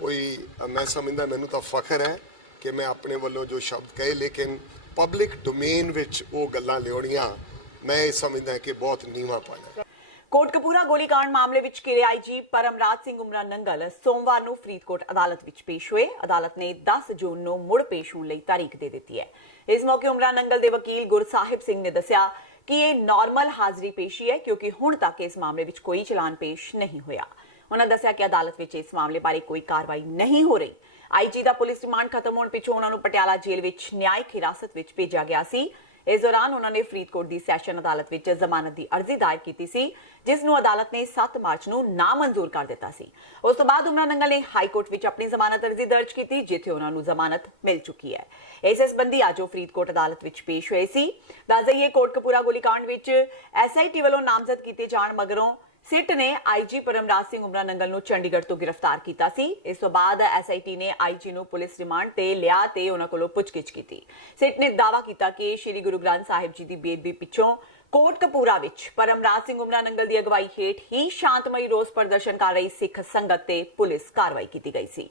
ਕੋਈ ਮੈਂ ਸਮਝਦਾ ਮੈਨੂੰ ਤਾਂ ਫਖਰ ਹੈ ਕਿ ਮੈਂ ਆਪਣੇ ਵੱਲੋਂ ਜੋ ਸ਼ਬਦ ਕਹੇ, ਲੇਕਿਨ ਪਬਲਿਕ ਡੋਮੇਨ ਵਿੱਚ ਉਹ ਗੱਲਾਂ ਲਿਆਉਣੀਆਂ ਮੈਂ ਇਹ ਸਮਝਦਾ ਕਿ ਬਹੁਤ ਨੀਵਾਂ ਪਾਇਆ। ਕੋਟਕਪੂਰਾ ਗੋਲੀकांड ਮਾਮਲੇ ਵਿੱਚ ਘਿਰੇ ਆਈਜੀ ਪਰਮਰਾਜ ਸਿੰਘ ਉਮਰਾ ਨੰਗਲ ਸੋਮਵਾਰ ਨੂੰ ਫਰੀਦਕੋਟ ਅਦਾਲਤ ਵਿੱਚ ਪੇਸ਼ ਹੋਏ। ਅਦਾਲਤ ਨੇ 10 ਜੂਨ ਨੂੰ ਮੁੜ ਪੇਸ਼ ਹੋਣ ਲਈ ਤਾਰੀਖ ਦੇ ਦਿੱਤੀ ਹੈ। ਇਸ ਮੌਕੇ ਉਮਰਾ ਨੰਗਲ ਦੇ ਵਕੀਲ ਗੁਰਸਾਹਿਬ ਸਿੰਘ ਨੇ ਦੱਸਿਆ ਕਿ ਇਹ ਨਾਰਮਲ ਹਾਜ਼ਰੀ ਪੇਸ਼ੀ ਹੈ ਕਿਉਂਕਿ ਹੁਣ ਤੱਕ ਇਸ ਮਾਮਲੇ ਵਿੱਚ ਕੋਈ ਚਲਾਨ ਪੇਸ਼ ਨਹੀਂ ਹੋਇਆ। ਉਹਨਾਂ ਦੱਸਿਆ ਕਿ ਅਦਾਲਤ ਵਿੱਚ ਇਸ ਮਾਮਲੇ ਬਾਰੇ ਕੋਈ ਕਾਰਵਾਈ ਨਹੀਂ ਹੋ ਰਹੀ। ਆਈਜੀ ਦਾ ਪੁਲਿਸ ਰਿਮਾਂਡ ਖਤਮ ਹੋਣ ਪਿੱਛੋਂ ਉਹਨਾਂ ਨੂੰ ਪਟਿਆਲਾ ਜੇਲ੍ਹ ਵਿੱਚ ਨਿਆਇਕ ਹਿਰਾਸਤ ਵਿੱਚ ਭੇਜਿਆ ਗਿਆ ਸੀ। ਇਸ ਦੌਰਾਨ ਉਹਨਾਂ ਨੇ ਫਰੀਦਕੋਟ ਦੀ ਸੈਸ਼ਨ ਅਦਾਲਤ ਵਿੱਚ ਜ਼ਮਾਨਤ ਦੀ ਅਰਜ਼ੀ ਦਾਇਰ ਕੀਤੀ ਸੀ, ਜਿਸ ਨੂੰ ਅਦਾਲਤ ਨੇ 7 ਮਾਰਚ ਨੂੰ ਨਾਮਨਜ਼ੂਰ ਕਰ ਦਿੱਤਾ ਸੀ। ਉਸ ਤੋਂ ਬਾਅਦ ਉਮਰਾ ਨੰਗਲ ਨੇ ਹਾਈ ਕੋਰਟ ਵਿੱਚ ਆਪਣੀ ਜ਼ਮਾਨਤ ਅਰਜ਼ੀ ਦਰਜ ਕੀਤੀ, ਜਿੱਥੇ ਉਹਨਾਂ ਨੂੰ ਜ਼ਮਾਨਤ ਮਿਲ ਚੁੱਕੀ ਹੈ। ਇਸੇ ਸੰਬੰਧੀ ਅੱਜ ਉਹ ਫਰੀਦਕੋਟ ਅਦਾਲਤ ਵਿੱਚ ਪੇਸ਼ ਹੋਏ ਸੀ। ਦੱਸ ਦਈਏ ਕੋਟਕਪੂਰਾ ਗੋਲੀकांड ਵਿੱਚ ਐਸਆਈਟੀ ਵੱਲੋਂ ਨਾਮਜ਼ਦ ਕੀਤੇ ਜਾਣ ਮਗਰੋਂ ਸਿੱਟ ਨੇ ਆਈਜੀ ਪਰਮਰਾਜ ਸਿੰਘ ਉਮਰਾ ਨੰਗਲ ਨੂੰ ਚੰਡੀਗੜ੍ਹ ਤੋਂ ਗ੍ਰਿਫਤਾਰ ਕੀਤਾ ਸੀ। ਇਸ ਤੋਂ ਬਾਅਦ ਐਸਆਈਟੀ ਨੇ ਆਈਜੀ ਨੂੰ ਪੁਲਿਸ ਰਿਮਾਂਡ ਤੇ ਲਿਆ ਤੇ ਉਹਨਾਂ ਕੋਲੋਂ ਪੁੱਛਗਿੱਛ ਕੀਤੀ। ਸਿੱਟ ਨੇ ਦਾਅਵਾ ਕੀਤਾ ਕਿ ਸ਼੍ਰੀ ਗੁਰੂ ਗ੍ਰੰਥ ਸਾਹਿਬ ਜੀ ਦੀ ਬੇਅਦਬੀ ਪਿੱਛੋਂ ਕੋਟਕਪੂਰਾ ਵਿੱਚ ਪਰਮਰਾਜ ਸਿੰਘ ਉਮਰਾ ਨੰਗਲ ਦੀ ਅਗਵਾਈ ਹੇਠ ਹੀ ਸ਼ਾਂਤਮਈ ਰੋਸ ਪ੍ਰਦਰਸ਼ਨ ਕਰ ਰਹੀ ਸਿੱਖ ਸੰਗਤ ਤੇ ਪੁਲਿਸ ਕਾਰਵਾਈ ਕੀਤੀ ਗਈ ਸੀ।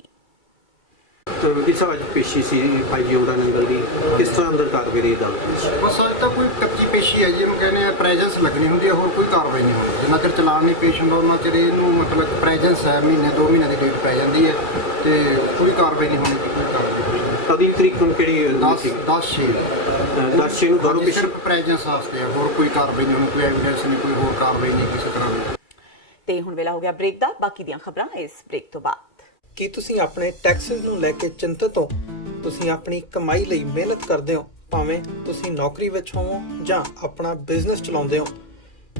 ਇਸ ਅੱਜ ਪੇਸ਼ੀ ਸੀ ਆਈਜੀ ਉਮਰਾ ਨੰਗਲ ਦੀ, ਕਿਸ ਤਰ੍ਹਾਂ ਅੰਦਰ ਕਾਰਵਾਈ ਦੀ ਅਦਾਲਤ ਵਿੱਚ? ਬਸ ਅੱਜ ਤਾਂ ਕੋਈ ਕੱਚੀ ਪੇਸ਼ੀ ਹੈ, ਜਿਹਨੂੰ ਕਹਿੰਦੇ ਆ ਪ੍ਰੈਜੈਂਸ ਲੱਗਣੀ ਹੁੰਦੀ ਹੈ, ਹੋਰ ਕੋਈ ਕਾਰਵਾਈ ਨਹੀਂ ਹੁੰਦੀ। ਜਿੰਨਾ ਚਿਰ ਚਲਾਨ ਨਹੀਂ ਪੇਸ਼ ਹੁੰਦਾ ਉਹਨਾਂ ਚਿਰ ਇਹਨੂੰ ਮਤਲਬ ਪ੍ਰੈਜੈਂਸ ਹੈ, ਮਹੀਨੇ 2 ਮਹੀਨੇ ਦੀ ਡੇਟ ਪੈ ਜਾਂਦੀ ਹੈ ਤੇ ਕੋਈ ਕਾਰਵਾਈ ਨਹੀਂ ਹੋਣੀ। ਕੋਈ ਕਾਰਵਾਈ ਅਗਲੀ ਤਰੀਕ ਨੂੰ ਕਿਹੜੀ 10/6 ਨੂੰ ਦੋਨੋਂ ਪੇਸ਼ੀ ਸਿਰਫ ਪ੍ਰੈਜੈਂਸ ਵਾਸਤੇ ਹੈ, ਹੋਰ ਕੋਈ ਕਾਰਵਾਈ ਨਹੀਂ ਹੋਣੀ, ਕੋਈ ਐਵੀਡੈਂਸ ਨਹੀਂ, ਕੋਈ ਹੋਰ ਕਾਰਵਾਈ ਨਹੀਂ ਕਿਸੇ ਤਰ੍ਹਾਂ ਦੀ। ਤੇ ਹੁਣ ਵੇਲਾ ਹੋ ਗਿਆ ਬ੍ਰੇਕ ਦਾ। ਬਾਕੀ ਦੀਆਂ ਖਬਰਾਂ ਇਸ ਬ੍ਰੇਕ ਤੋਂ ਬਾਅਦ। ਕੀ ਤੁਸੀਂ ਆਪਣੇ ਟੈਕਸਿਸ ਨੂੰ ਲੈ ਕੇ ਚਿੰਤਤ ਹੋ? ਤੁਸੀਂ ਆਪਣੀ ਕਮਾਈ ਲਈ ਮਿਹਨਤ ਕਰਦੇ ਹੋ, ਭਾਵੇਂ ਤੁਸੀਂ ਨੌਕਰੀ ਵਿੱਚ ਹੋਵੋ ਜਾਂ ਆਪਣਾ ਬਿਜ਼ਨਸ ਚਲਾਉਂਦੇ ਹੋ।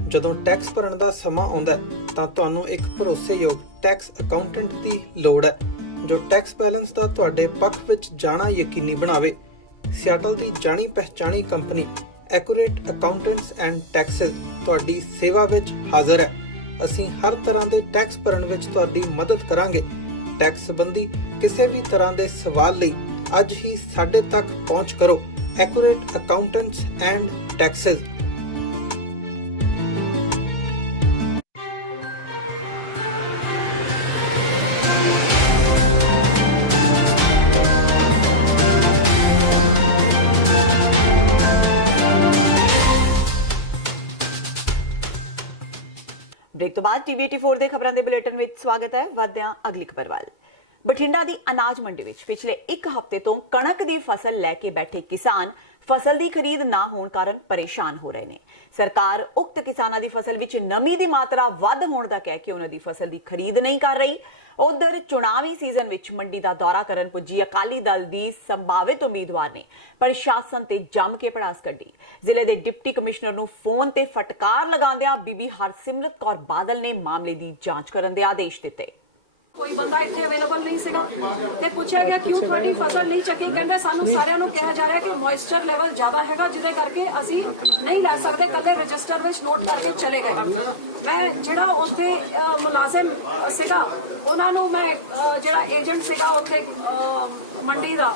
ਜਦੋਂ ਟੈਕਸ ਭਰਨ ਦਾ ਸਮਾਂ ਆਉਂਦਾ ਤਾਂ ਤੁਹਾਨੂੰ ਇੱਕ ਭਰੋਸੇਯੋਗ ਟੈਕਸ ਅਕਾਊਂਟੈਂਟ ਦੀ ਲੋੜ ਹੈ, ਜੋ ਟੈਕਸ ਬੈਲੈਂਸ ਦਾ ਤੁਹਾਡੇ ਪੱਖ ਵਿੱਚ ਜਾਣਾ ਯਕੀਨੀ ਬਣਾਵੇ। ਸਿਆਟਲ ਦੀ ਜਾਣੀ ਪਹਿਚਾਣੀ company Accurate accountants and Taxes ਤੁਹਾਡੀ ਸੇਵਾ ਵਿੱਚ ਹਾਜ਼ਰ ਹੈ। ਅਸੀਂ ਹਰ ਤਰ੍ਹਾਂ ਦੇ ਟੈਕਸ ਭਰਨ ਵਿੱਚ ਤੁਹਾਡੀ ਮਦਦ ਕਰਾਂਗੇ। ਟੈਕਸ ਸੰਬੰਧੀ ਕਿਸੇ ਵੀ ਤਰ੍ਹਾਂ ਦੇ ਸਵਾਲ ਲਈ ਅੱਜ ਹੀ ਸਾਡੇ ਤੱਕ ਪਹੁੰਚ ਕਰੋ। Accurate accountants and taxes break ਤੋਂ ਬਾਅਦ TV84 ਦੇ ਖਬਰਾਂ ਦੇ ਬੁਲੇਟਿਨ ਵਿੱਚ ਸਵਾਗਤ ਹੈ। ਵਧਦੇ ਹਾਂ ਅਗਲੀ ਖਬਰ ਵੱਲ। ਬਠਿੰਡਾ ਦੀ ਅਨਾਜ ਮੰਡੀ ਵਿੱਚ ਪਿਛਲੇ 1 ਹਫ਼ਤੇ ਤੋਂ ਕਣਕ ਦੀ ਫਸਲ ਲੈ ਕੇ ਬੈਠੇ ਕਿਸਾਨ ਫਸਲ ਦੀ ਖਰੀਦ ਨਾ ਹੋਣ ਕਾਰਨ ਪਰੇਸ਼ਾਨ ਹੋ ਰਹੇ ਨੇ। ਸਰਕਾਰ ਉਕਤ ਕਿਸਾਨਾਂ ਦੀ ਫਸਲ ਵਿੱਚ ਨਮੀ ਦੀ ਮਾਤਰਾ ਵੱਧ ਹੋਣ ਦਾ ਕਹਿ ਕੇ ਉਹਨਾਂ ਦੀ ਫਸਲ ਦੀ ਖਰੀਦ ਨਹੀਂ ਕਰ ਰਹੀ। ਉਧਰ ਚੁਣਾਵੀ ਸੀਜ਼ਨ ਵਿੱਚ ਮੰਡੀ ਦਾ ਦੌਰਾ ਕਰਨ ਪੁੱਜੀ ਅਕਾਲੀ ਦਲ ਦੀ ਸੰਭਾਵਿਤ ਉਮੀਦਵਾਰ ਨੇ ਪ੍ਰਸ਼ਾਸਨ ਤੇ ਜੰਮ ਕੇ ਭੜਾਸ ਕੱਢੀ। ਜ਼ਿਲ੍ਹੇ ਦੇ ਡਿਪਟੀ ਕਮਿਸ਼ਨਰ ਨੂੰ ਫੋਨ ਤੇ ਫਟਕਾਰ ਲਗਾਉਂਦਿਆਂ ਬੀਬੀ ਹਰਸਿਮਰਤ ਕੌਰ ਬਾਦਲ ਨੇ ਮਾਮਲੇ ਦੀ ਜਾਂਚ ਕਰਨ ਦੇ ਆਦੇਸ਼ ਦਿੱਤੇ। ਕੋਈ ਬੰਦਾ ਇੱਥੇ ਅਵੇਲੇਬਲ ਨਹੀਂ ਸੀਗਾ ਤੇ ਪੁੱਛਿਆ ਗਿਆ ਕਿਉਂ ਤੁਹਾਡੀ ਫਸਲ ਨਹੀਂ ਚੱਕੀ। ਕਹਿੰਦੇ ਸਾਨੂੰ ਸਾਰਿਆਂ ਨੂੰ ਕਿਹਾ ਜਾ ਰਿਹਾ ਕਿ ਮੋਇਸਚਰ ਲੈਵਲ ਜ਼ਿਆਦਾ ਹੈਗਾ ਜਿਹਦੇ ਕਰਕੇ ਅਸੀਂ ਨਹੀਂ ਲੈ ਸਕਦੇ, ਕੱਲੇ ਰਜਿਸਟਰ ਵਿੱਚ ਨੋਟ ਕਰਕੇ ਚਲੇ ਗਏ। ਮੈਂ ਜਿਹੜਾ ਉੱਥੇ ਮੁਲਾਜ਼ਮ ਸੀਗਾ ਉਹਨਾਂ ਨੂੰ ਮੈਂ ਜਿਹੜਾ ਏਜੰਟ ਸੀਗਾ ਉੱਥੇ ਮੰਡੀ ਦਾ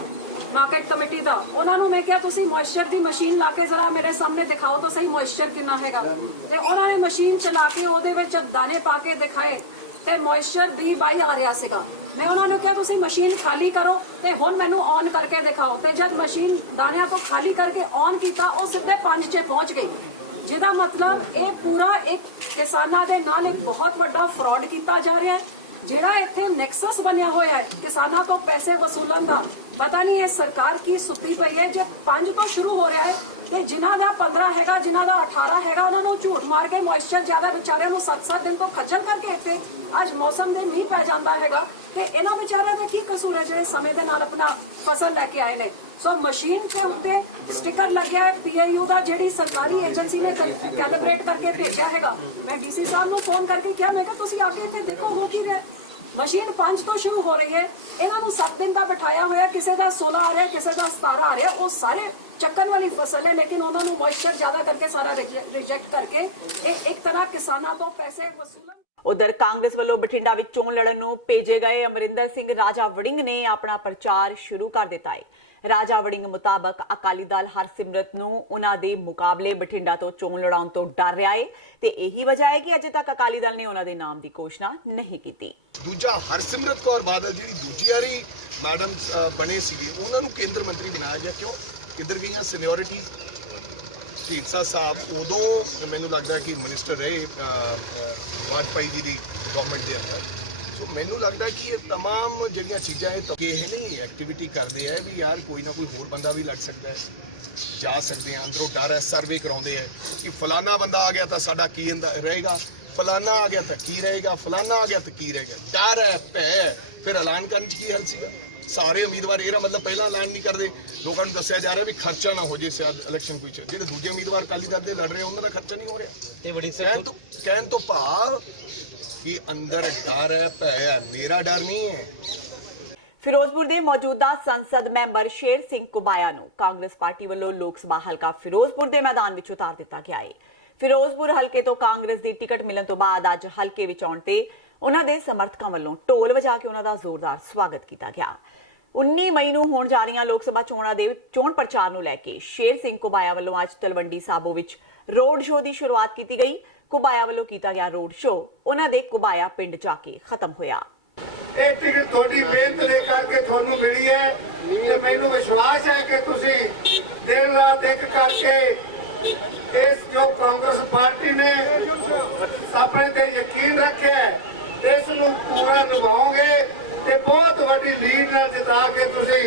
ਮਾਰਕੀਟ ਕਮੇਟੀ ਦਾ ਉਹਨਾਂ ਨੂੰ ਮੈਂ ਕਿਹਾ ਤੁਸੀਂ ਮੋਇਸਚਰ ਦੀ ਮਸ਼ੀਨ ਲਾ ਕੇ ਜ਼ਰਾ ਮੇਰੇ ਸਾਹਮਣੇ ਦਿਖਾਓ ਤਾਂ ਸਹੀ ਮੋਇਸਚਰ ਕਿੰਨਾ ਹੈਗਾ। ਤੇ ਉਹਨਾਂ ਨੇ ਮਸ਼ੀਨ ਚਲਾ ਕੇ ਉਹਦੇ ਵਿੱਚ ਦਾਣੇ ਪਾ ਕੇ ਦਿਖਾਏ ਤੇ ਮੋਇਸਚਰ 20-22 ਆ ਰਿਹਾ ਸੀਗਾ। ਮੈਂ ਉਹਨਾਂ ਨੂੰ ਕਿਹਾ ਤੁਸੀਂ ਮਸ਼ੀਨ ਖਾਲੀ ਕਰੋ ਤੇ ਹੁਣ ਮੈਨੂੰ ਔਨ ਕਰਕੇ ਦਿਖਾਓ। ਤੇ ਜਦ ਮਸ਼ੀਨ ਦਾਣਿਆਂ ਤੋਂ ਖਾਲੀ ਕਰਕੇ ਔਨ ਕੀਤਾ ਉਹ ਸਿੱਧੇ 5 'ਚ ਪਹੁੰਚ ਗਈ, ਜਿਹਦਾ ਮਤਲਬ ਇਹ ਪੂਰਾ ਇੱਕ ਕਿਸਾਨਾਂ ਦੇ ਨਾਲ ਇੱਕ ਬਹੁਤ ਵੱਡਾ ਫਰਾਡ ਕੀਤਾ ਜਾ ਰਿਹਾ ਹੈ। ਜਿਹੜਾ ਇੱਥੇ ਨੈਕਸਸ ਬਣਿਆ ਹੋਇਆ ਹੈ ਕਿਸਾਨਾਂ ਤੋਂ ਪੈਸੇ ਵਸੂਲਣ ਦਾ, ਪਤਾ ਨਹੀਂ ਇਹ ਸਰਕਾਰ ਕੀ ਸੁੱਤੀ ਪਈ ਹੈ। ਜੇ 5 ਤੋਂ ਸ਼ੁਰੂ ਹੋ ਰਿਹਾ ਹੈ ਤੇ ਜਿਨ੍ਹਾਂ ਦਾ 15 ਹੈਗਾ, ਜਿਨ੍ਹਾਂ ਦਾ 18 ਹੈਗਾ, ਉਹਨਾਂ ਨੂੰ ਝੂਠ ਮਾਰ ਕੇ ਮੋਇਸਚਰ ਜ਼ਿਆਦਾ ਵਿਚਾਰਿਆਂ ਨੂੰ 7-7 ਦਿਨ ਤੋਂ ਖੱਜਲ ਕਰਕੇ ਇੱਥੇ ਅੱਜ ਮੌਸਮ ਦੇ ਮੀਂਹ ਪੈ ਜਾਂਦਾ ਹੈਗਾ ਤੇ ਇਹਨਾਂ ਵਿਚਾਰਿਆਂ ਦਾ ਕੀ ਕਸੂਰ ਹੈ ਜਿਹੜੇ ਸਮੇਂ ਦੇ ਨਾਲ ਆਪਣਾ ਫਸਲ ਲੈ ਕੇ ਆਏ ਨੇ। ਸੋ ਮਸ਼ੀਨ ਦੇ ਉੱਤੇ ਸਟicker ਲੱਗਿਆ ਹੈ PIU ਦਾ, ਜਿਹੜੀ ਸਰਕਾਰੀ ਏਜੰਸੀ ਨੇ ਕੈਲੀਬ੍ਰੇਟ ਕਰਕੇ ਭੇਜਿਆ ਹੈਗਾ। ਮੈਂ DC ਸਾਹਿਬ ਨੂੰ ਫੋਨ ਕਰਕੇ ਕਿਹਾ, ਮੈਂ ਕਿਹਾ ਤੁਸੀਂ ਆ ਕੇ ਇੱਥੇ ਦੇਖੋ ਹੋ ਕੀ ਰਿਹਾ। ਮਸ਼ੀਨ 5 ਤੋਂ ਸ਼ੁਰੂ ਹੋ ਰਹੀ ਹੈ, ਇਹਨਾਂ ਨੂੰ 7 ਦਿਨ ਦਾ ਬਿਠਾਇਆ ਹੋਇਆ, ਕਿਸੇ ਦਾ 16 ਆ ਰਿਹਾ, ਕਿਸੇ ਦਾ 17 ਆ ਰਿਹਾ। ਉਹ ਸਾਰੇ ਚੱਕਣ ਵਾਲੀ ਫਸਲ ਹੈ ਲੇਕਿਨ ਉਹਨਾਂ ਨੂੰ ਮੋਇਸਚਰ ਜ਼ਿਆਦਾ ਕਰਕੇ ਸਾਰਾ ਰਿਜੈਕਟ ਕਰਕੇ ਇਹ ਇੱਕ ਤਰ੍ਹਾਂ ਕਿਸਾਨਾਂ ਤੋਂ ਪੈਸੇ ਵਸੂਲਣ। ਉਧਰ ਕਾਂਗਰਸ ਵੱਲੋਂ ਬਠਿੰਡਾ ਵਿੱਚ ਚੋਣ ਲੜਨ ਨੂੰ ਭੇਜੇ ਗਏ ਅਮਰਿੰਦਰ ਸਿੰਘ ਰਾਜਾ ਵੜਿੰਗ ਨੇ ਆਪਣਾ ਪ੍ਰਚਾਰ ਸ਼ੁਰੂ ਕਰ ਦਿੱਤਾ ਹੈ। ਰਾਜਾ ਵੜਿੰਗ ਮੁਤਾਬਕ ਅਕਾਲੀ ਦਲ ਹਰਸਿਮਰਤ ਨੂੰ ਉਹਨਾਂ ਦੇ ਮੁਕਾਬਲੇ ਬਠਿੰਡਾ ਤੋਂ ਚੋਣ ਲੜਾਉਣ ਤੋਂ ਡਰ ਰਿਹਾ ਹੈ ਤੇ ਇਹੀ ਵਜ੍ਹਾ ਹੈ ਕਿ ਅਜੇ ਤੱਕ ਅਕਾਲੀ ਦਲ ਨੇ ਉਹਨਾਂ ਦੇ ਨਾਮ ਦੀ ਘੋਸ਼ਣਾ ਨਹੀਂ ਕੀਤੀ। ਦੂਜਾ ਹਰਸਿਮਰਤ ਕੌਰ ਬਾਦਲ ਜਿਹੜੀ ਦੂਜੀ ਵਾਰੀ ਮੈਡਮ ਬਣੇ ਸੀਗੇ ਉਹਨਾਂ ਨੂੰ ਕੇਂਦਰ ਮੰਤਰੀ ਬਣਾਇਆ ਗਿਆ, ਕਿਉਂ? ਕਿੱਧਰ ਗਈਆਂ ਸੀਨੀਅਰਿਟੀ? ਢੀਂਡਸਾ ਸਾਹਿਬ ਉਦੋਂ ਮੈਨੂੰ ਲੱਗਦਾ ਕਿ ਮਿਨਿਸਟਰ ਰਹੇ ਵਾਜਪਾਈ ਜੀ ਦੀ ਗਵਰਨਮੈਂਟ ਦੇ ਅੰਦਰ। ਸੋ ਮੈਨੂੰ ਲੱਗਦਾ ਕਿ ਇਹ तमाम ਜਿਹੜੀਆਂ ਚੀਜ਼ਾਂ ਇਹ ਨਹੀਂ ਐਕਟੀਵਿਟੀ ਕਰਦੇ ਆ ਵੀ ਯਾਰ ਕੋਈ ਨਾ ਕੋਈ ਹੋਰ ਬੰਦਾ ਵੀ ਲੱਗ ਸਕਦਾ ਹੈ, ਜਾ ਸਕਦੇ ਆ। ਅੰਦਰੋਂ ਡਰ ਹੈ, ਸਰਵੇ ਕਰਾਉਂਦੇ ਆ ਕਿ ਫਲਾਨਾ ਬੰਦਾ ਆ ਗਿਆ ਤਾਂ ਸਾਡਾ ਕੀ ਰਹੇਗਾ, ਫਲਾਨਾ ਆ ਗਿਆ ਤਾਂ ਕੀ ਰਹੇਗਾ, ਫਲਾਨਾ ਆ ਗਿਆ ਤਾਂ ਕੀ ਰਹੇਗਾ। ਡਰ ਹੈ, ਭੈ। ਫਿਰ ਐਲਾਨ ਕਰਨ 'ਚ ਕੀ ਹੱਲ ਸੀਗਾ? ਸਾਰੇ ਉਮੀਦਵਾਰ ਇਹਦਾ ਮਤਲਬ ਪਹਿਲਾਂ ਐਲਾਨ ਨਹੀਂ ਕਰਦੇ, ਲੋਕਾਂ ਨੂੰ ਦੱਸਿਆ ਜਾ ਰਿਹਾ ਵੀ ਖਰਚਾ ਨਾ ਹੋ ਜੇ ਸ਼ਾਇਦ ਇਲੈਕਸ਼ਨ ਵਿੱਚ। ਜਿਹੜੇ ਦੂਜੇ ਉਮੀਦਵਾਰ ਅਕਾਲੀ ਦਲ ਦੇ ਲੜ ਰਹੇ ਉਹਨਾਂ ਦਾ ਖਰਚਾ ਨਹੀਂ ਹੋ ਰਿਹਾ। ਇਹ ਬੜੀ ਕਹਿਣ ਤੋਂ ਭਾਵ ਕਿ ਅੰਦਰ ਡਰ ਹੈ, ਭੈ ਹੈ। ਮੇਰਾ ਡਰ ਨਹੀਂ ਹੈ। ਫਿਰੋਜ਼ਪੁਰ ਦੇ ਮੌਜੂਦਾ ਸੰਸਦ ਮੈਂਬਰ ਸ਼ੇਰ ਸਿੰਘ ਕੁਬਾਇਆ ਨੂੰ ਕਾਂਗਰਸ ਪਾਰਟੀ ਵੱਲੋਂ ਲੋਕ ਸਭਾ ਹਲਕਾ ਫਿਰੋਜ਼ਪੁਰ ਦੇ ਮੈਦਾਨ ਵਿੱਚ ਉਤਾਰ ਦਿੱਤਾ ਗਿਆ ਹੈ। ਫਿਰੋਜ਼ਪੁਰ ਹਲਕੇ ਤੋਂ ਕਾਂਗਰਸ ਦੀ ਟਿਕਟ ਮਿਲਣ ਤੋਂ ਬਾਅਦ ਅੱਜ ਹਲਕੇ ਵਿੱਚ ਆਉਣ ਤੇ ਉਹਨਾਂ ਦੇ ਸਮਰਥਕਾਂ ਵੱਲੋਂ ਢੋਲ ਵਜਾ ਕੇ ਉਹਨਾਂ ਦਾ ਜ਼ੋਰਦਾਰ ਸਵਾਗਤ ਕੀਤਾ ਗਿਆ। 19 ਮਈ ਨੂੰ ਹੋਣ ਜਾ ਰਹੀਆਂ ਲੋਕ ਸਭਾ ਚੋਣਾਂ ਦੇ ਚੋਣ ਪ੍ਰਚਾਰ ਨੂੰ ਲੈ ਕੇ ਸ਼ੇਰ ਸਿੰਘ ਕੁਬਾਇਆ ਵੱਲੋਂ ਅੱਜ ਤਲਵੰਡੀ ਸਾਬੋ ਵਿੱਚ ਰੋਡ ਸ਼ੋਅ ਦੀ ਸ਼ੁਰੂਆਤ ਕੀਤੀ ਗਈ। ਕੁਬਾਇਆ ਵੱਲੋਂ ਕੀਤਾ ਗਿਆ ਰੋਡ ਸ਼ੋਅ ਉਹਨਾਂ ਦੇ ਕੁਬਾਇਆ ਪਿੰਡ ਜਾ ਕੇ ਖਤਮ ਹੋਇਆ। ਇਹ ਟਿਕਟ ਤੁਹਾਡੀ ਮਿਹਨਤ ਦੇ ਕਰਕੇ ਤੁਹਾਨੂੰ ਮਿਲੀ ਹੈ ਤੇ ਮੈਨੂੰ ਵਿਸ਼ਵਾਸ ਹੈ ਕਿ ਤੁਸੀਂ ਦਿਨ ਰਾਤ ਇੱਕ ਕਰਕੇ ਇਸ ਜੋ ਕਾਂਗਰਸ ਪਾਰਟੀ ਨੇ ਆਪਣੇ ਤੇ ਯਕੀਨ ਰੱਖਿਆ ਇਸ ਨੂੰ ਪੂਰਾ ਨਿਭਾਓਗੇ ਤੇ ਬਹੁਤ ਵੱਡੀ ਲੀਡ ਨਾਲ ਜਿਤਾ ਕੇ ਤੁਸੀਂ